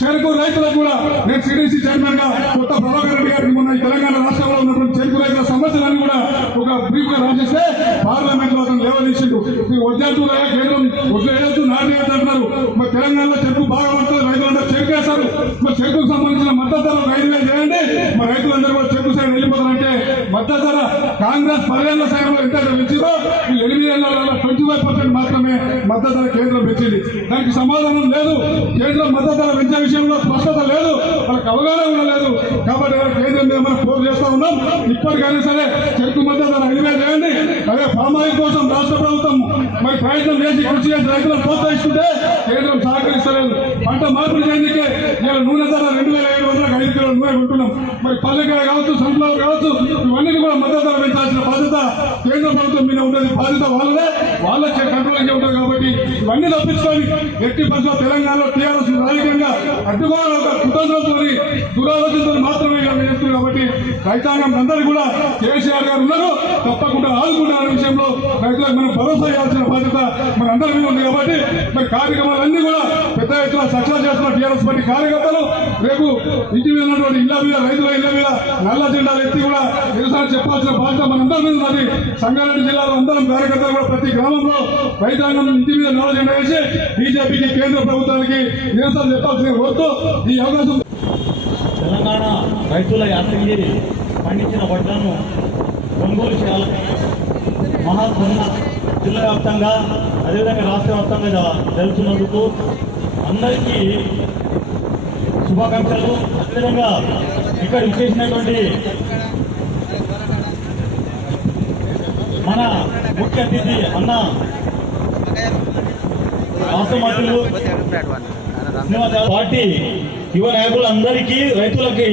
చెరుకు రైతులకు కూడా నేను సిడిసి చైర్మన్ గా కొత్త ప్రభాకర్ రెడ్డి గారికి మొన్న తెలంగాణ రాష్ట్రంలో ఉన్నటువంటి చెరుకు రైతుల సమస్యలన్నీ కూడా ఒక బ్రీఫ్ గా రాసిస్తే పార్లమెంట్ లో అతను లేవదీసిండు. వద్దు కేంద్రం వదిలేయద్దు, నాటేయద్దు అంటున్నారు. మరి తెలంగాణలో చెరుకు బాగా పడుతుంది, రైతులందరూ చెరుకు వేస్తారు. మరి చెరుకుకు సంబంధించిన మద్దతు ధర 5,000 చేయండి, మరి రైతులందరూ కూడా చెరుకు సైడ్ వెళ్ళిపోతారంటే మద్దతు ధర కాంగ్రెస్ 10 ఏళ్ల సైన్లో ఎంత పెంచిందో వీళ్ళు 8 ఏళ్లలో 25% మాత్రమే మద్దతు ధర కేంద్రం పెంచింది. దానికి సమాధానం లేదు. కేంద్రం మద్దతు ధర పెంచే విషయంలో స్పష్టత లేదు, వాళ్ళకి అవగాహన కూడా లేదు. కాబట్టి కేంద్రం మీద మనం ఫోర్స్ చేస్తా ఉన్నాం. ఇప్పటికైనా సరే చెరుకు మద్దతు ధర 5,000 చేయండి. అదే పామ్ ఆయిల్ కోసం రాష్ట్ర ప్రభుత్వం మరి ప్రయత్నం చేసి కృషి చేసి రైతులను ప్రోత్సహిస్తుంటే కేంద్రం సహకరిస్తలేదు. పంట మార్పిడి చేయడానికే ఇలా నూనె ధర 2,700 5 కిలోల నూనె కొంటున్నాం. మరి పల్లెకాయ కావచ్చు, సన్ఫ్లవర్ కావచ్చు, ఇవన్నీ కూడా మద్దతు ధర పెంచాల్సిన బాధ్యత కేంద్ర ప్రభుత్వం మీద ఉంటుంది. బాధ్యత వాళ్ళదే, వాళ్ళ కంట్రోల్ ఉంటుంది. కాబట్టి ఇవన్నీ తప్పించుకొని ఎట్టి పరిస్థితుల్లో తెలంగాణలో టీఆర్ఎస్ రాజకీయంగా అడ్డుకోవాలి ఒక కుతంత్రంతో దురాలోచనతో మాత్రమే చేస్తుంది. కాబట్టి రైతాంగం అందరూ కూడా కేసీఆర్ గారు ఉన్నారు, తప్పకుండా ఆదుకుంటారనే విషయంలో రైతులకు మనం భరోసా ఇవ్వాల్సిన బాధ్యత మన అందరి మీద ఉంది. కాబట్టి మరి కార్యక్రమాలన్నీ కూడా పెద్ద ఎత్తున సక్సెస్ చేస్తున్న టీఆర్ఎస్ పార్టీ కార్యకర్తలు రేపు ఇంటి మీద ఉన్నటువంటి ఇళ్ల మీద, రైతుల ఇళ్ల మీద నల్ల జెండాలు ఎత్తి కూడా నిరసన చెప్పాల్సిన బాధ్యత మనందరి మీద ఉన్నది. సంగారెడ్డి జిల్లాలో అందరం కార్యకర్తలు కూడా ప్రతి గ్రామంలో రైతాంగం ఇంటి మీద నల్ల జెండా వేసి బీజేపీకి, కేంద్ర ప్రభుత్వానికి నిరసన చెప్పాల్సిన కోరుతూ ఈ అవకాశం. తెలంగాణ రైతుల యాసంగి పండించిన వడ్లను కొనుగోలు చేయాలని మహాధర్నా జిల్లా వ్యాప్తంగా అదేవిధంగా రాష్ట్ర వ్యాప్తంగా జరుగుతున్నందుకు అందరికీ శుభాకాంక్షలు. అదేవిధంగా ఇక్కడ విచ్చేసినటువంటి మన ముఖ్య అతిథి అన్న రాష్ట్ర మంత్రులు పార్టీ యువ నాయకులందరికీ రైతులకి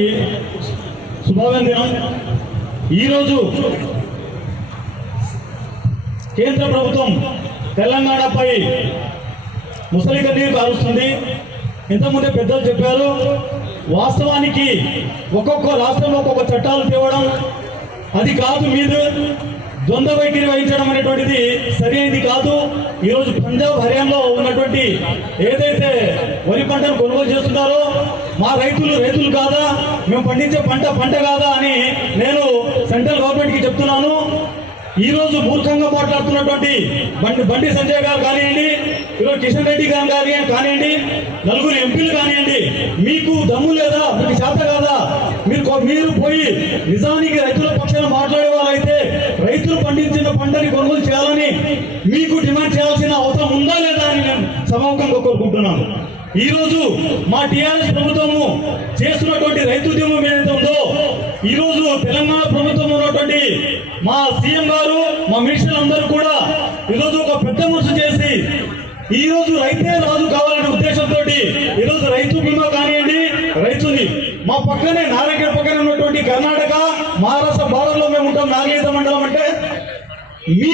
శుభాభివందనం. ఈరోజు కేంద్ర ప్రభుత్వం తెలంగాణపై ముసలి కన్నీరు కారుస్తుంది. ఇంతకుముందే పెద్దలు చెప్పారు, వాస్తవానికి ఒక్కొక్క రాష్ట్రంలో ఒక్కొక్క చట్టాలు తేవడం అది కాదు, మీరు ద్వంద్వ వైఖరి వహించడం అనేటువంటిది సరైనది కాదు. ఈరోజు పంజాబ్ హర్యానాలో ఉన్నటువంటి ఏదైతే వరి పంటను కొనుగోలు చేస్తున్నారో మా రైతులు కాదా, మేము పండించే పంట కాదా అని నేను సెంట్రల్ గవర్నమెంట్కి చెప్తున్నాను. ఈరోజు మూర్ఖంగా మాట్లాడుతున్నటువంటి బండి సంజయ్ గారు కానివ్వండి, ఈరోజు కిషన్ రెడ్డి గారు కానివ్వండి, నలుగురు ఎంపీలు కానివ్వండి, మీకు దమ్ము లేదా, మీకు చేత కాదా? మీరు పోయి నిజానికి రైతుల పక్షాన మాట్లాడే వాళ్ళైతే రైతులు పండించిన పంటని కొనుగోలు చేయాలని మీకు డిమాండ్ చేయాల్సిన అవసరం ఉందా లేదా అని నేను సమాముఖంగా కోరుకుంటున్నాను. ఈ రోజు మా టీఆర్ఎస్ ప్రభుత్వము చేస్తున్నటువంటి రైతు ఉద్యమం ఏదైతే ఉందో, ఈ రోజు తెలంగాణ ప్రభుత్వం ఉన్నటువంటి మా సీఎం గారు, మా మినిస్టర్లు అందరూ కూడా ఈరోజు ఒక పెద్ద మనసు చేసి ఈ రోజు రైతే రాజు కావాలనే ఉద్దేశంతో ఈరోజు రైతు బీమా కానివ్వండి, రైతుని మా పక్కనే నారాయణ పక్కనే ఉన్నటువంటి కర్ణాటక మహారాష్ట్ర బార్డర్లో మేము ఉంటాం. నాగేత మండలం అంటే మీ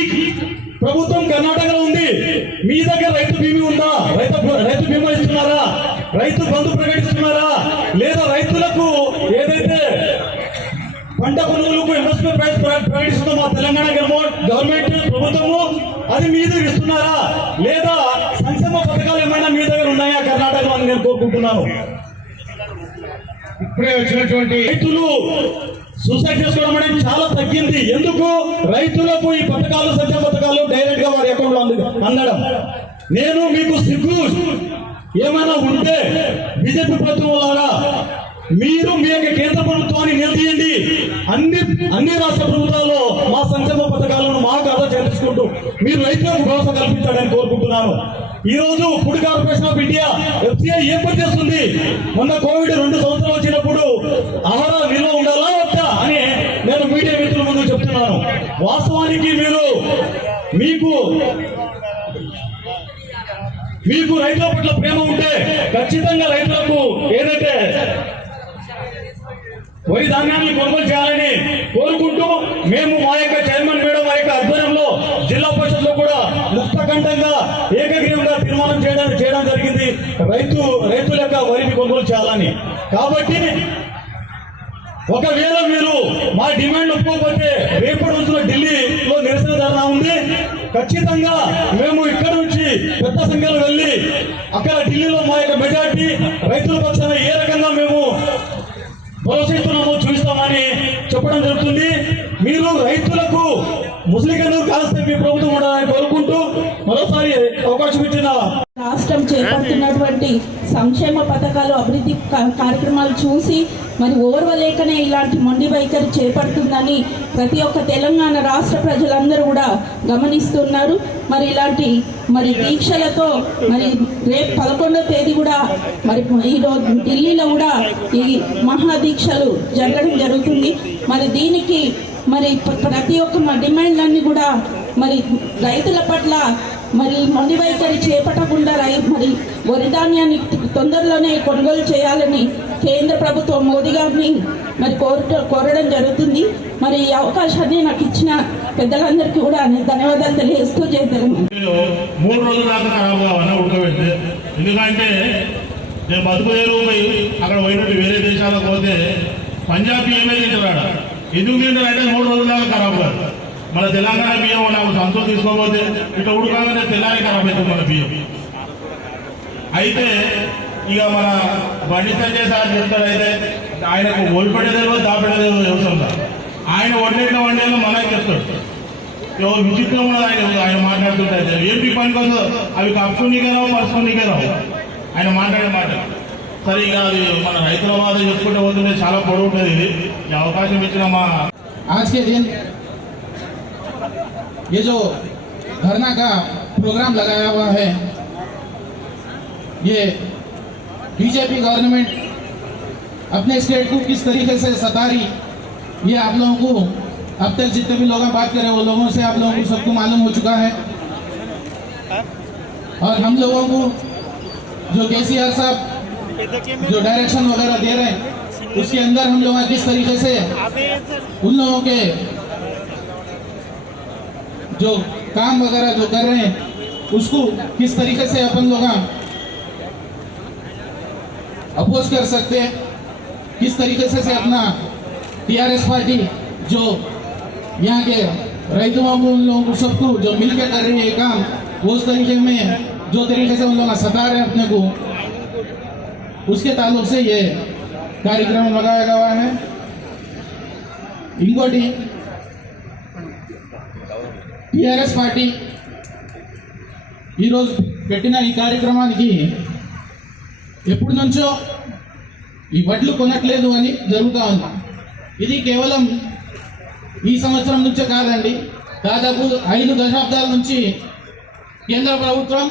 ప్రభుత్వం కర్ణాటకలో ఉంది, మీ దగ్గర రైతు బీమా ఉందా? రైతు బీమా ఇస్తున్నారా? రైతు బంధు ప్రకటిస్తున్నారా? లేదా రైతులకు ఏదైతే పంట కొనుగోలుకు ఎంఎస్పీ ప్రైస్ ప్రకటిస్తుందో మా తెలంగాణ గవర్నమెంట్ ప్రభుత్వము అది మీ దగ్గర ఇస్తున్నారా? లేదా సంక్షేమ పథకాలు ఏమైనా మీ దగ్గర ఉన్నాయా కర్ణాటకలో అని నేను కోరుకుంటున్నాను. ఇప్పుడే వచ్చినటువంటి రైతులు సూసైడ్ చేసుకోవడం అనేది చాలా తగ్గింది. ఎందుకు? రైతులకు ఈ పథకాలు, సంక్షేమ పథకాలు డైరెక్ట్ గా వారి అకౌంట్ లో అందడం. నేను మీకు సిగ్గు ఏమైనా ఉంటే బీజేపీ ప్రభుత్వం లాగా మీరు మీ యొక్క కేంద్ర ప్రభుత్వాన్ని నిలదీయండి. అన్ని రాష్ట్ర ప్రభుత్వాల్లో మా సంక్షేమ పథకాలను మాకు అర్థం చేర్చుకుంటూ మీరు రైతులకు భరోసా కల్పించాలని కోరుకుంటున్నాను. ఈ రోజు food corporation of India FCI ఏం పని చేస్తుంది? మొన్న కోవిడ్ 2 సంవత్సరాలు వచ్చినప్పుడు ఆహారాలు నిల్వ ఉండాలా వద్దా అని నేను మీడియా మిత్రుల ముందు చెప్తున్నాను. వాస్తవానికి మీకు రైతుల పట్ల ప్రేమ ఉంటే ఖచ్చితంగా రైతులకు ఏదైతే వరి ధాన్యాన్ని కొనుగోలు చేయాలని కోరుకుంటూ మేము మా యొక్క చైర్మన్ మేడం మా యొక్క ఆధ్వర్యంలో జిల్లా పరిషత్లో కూడా ముక్తకంఠంగా ఏకగ్రీవంగా తీర్మానం చేయడం జరిగింది రైతుల యొక్క వరిని కొనుగోలు చేయాలని. కాబట్టి ఒకవేళ మీరు మా డిమాండ్ ఒప్పుకోకపోతే రేపటి రోజున ఢిల్లీలో నిరసన ధర్నా ఉంది. ఖచ్చితంగా మేము ఇక్కడ నుంచి పెద్ద సంఖ్యలో వెళ్ళి అక్కడ ఢిల్లీలో మా యొక్క మెజార్టీ రైతుల పక్షాన ఏ రకంగా మేము ప్రోత్సహిస్తున్నామో చూస్తామని చెప్పడం జరుగుతుంది. మీరు రైతులకు ముస్లింలు కాస్తే మీ ప్రభుత్వం ఉండాలని కోరుకుంటూ మరోసారి అవకాశం ఇచ్చిన రాష్ట్రం చేపడుతున్నటువంటి సంక్షేమ పథకాలు, అభివృద్ధి కార్యక్రమాలు చూసి మరి ఓర్వలేకనే ఇలాంటి మొండి వైఖరి చేపడుతుందని ప్రతి ఒక్క తెలంగాణ రాష్ట్ర ప్రజలందరూ కూడా గమనిస్తున్నారు. మరి ఇలాంటి దీక్షలతో మరి రేపు 11వ తేదీ కూడా మరి ఈరోజు ఢిల్లీలో కూడా ఈ మహాదీక్షలు జరగడం జరుగుతుంది. మరి దీనికి మరి ప్రతి ఒక్క డిమాండ్లన్నీ కూడా మరి రైతుల పట్ల మరి మొండి వైఖరి చేపట్టకుండా మరి వరి ధాన్యాన్ని తొందరలోనే కొనుగోలు చేయాలని కేంద్ర ప్రభుత్వం మోదీ గారిని మరి కోరడం జరుగుతుంది. మరి ఈ అవకాశాన్ని నాకు ఇచ్చిన పెద్దలందరికీ కూడా ధన్యవాదాలు తెలియజేస్తూ చేద్దాం. 3 రోజుల దాకా ఖరాబ్ కావాలని ఉడకబెడితే, ఎందుకంటే నేను బతుకుదేరు అక్కడ పోయినట్టు వేరే దేశాలకు పోతే పంజాబ్ బియ్యమే తింటాడు. ఎందుకు తింటారంటే 3 రోజుల దాకా ఖరాబ్ కాదు. మన తెలంగాణ బియ్యం నాకు సంతోషం తీసుకోకపోతే ఇట్లా ఉడకాగానే తెల్లారి ఖరాబ్ అవుతుంది మన బియ్యం. అయితే ఇక మన బండి సంజయ్ సార్ చెప్తాడైతే ఆయనకు ఓడిపడేదేవో దాపడేదేవో వ్యవసాయం. ఆయన వండేలో మనకి చెప్తాడు. విచిత్రం ఉన్నది ఆయన మాట్లాడుతుంటే ఏంటి పని కోసం అవి కప్పుకునికే రావు, పరుచుకునికే రావు ఆయన మాట్లాడే మాట. సరే ఇక అది మన రైతుల బాధ చెప్పుకుంటే పోతుంటే చాలా పొడవు ఉంటుంది. ఇది ఈ అవకాశం ఇచ్చిన మా आज के दिन ये जो धरना का प्रोग्राम लगाया हुआ है, ये बीजेपी गवर्नमेंट अपने स्टेट को किस तरीके से सता रही, ये आप लोगों को अब तक जितने भी लोग बात करें वो लोगों से आप लोगों को सबको मालूम हो चुका है। और हम लोगों को जो केसीआर साहब जो डायरेक्शन वगैरह दे रहे हैं उसके अंदर हम लोग किस तरीके से उन लोगों के जो काम वगैरह जो कर रहे हैं उसको किस तरीके से अपन लोग अपोज कर सकते हैं, किस तरीके से अपना टीआरएस पार्टी जो यहाँ के रईतों को उन लोगों को सबको जो मिलकर कर रही है काम, वो उस तरीके में जो तरीके से उन लोग सता रहे हैं अपने को, उसके ताल्लुक से ये कार्यक्रम लगाया गया है। इंकोटी टीआरएस पार्टी పెట్టిన ఈ కార్యక్రమానికి ఎప్పటి నుంచో ఈ వడ్లు కొనట్లేదు అని జరుగుతూ ఉంది. ఇది కేవలం ఈ సంవత్సరం నుంచే కాదండి, దాదాపు 5 దశాబ్దాల నుంచి కేంద్ర ప్రభుత్వం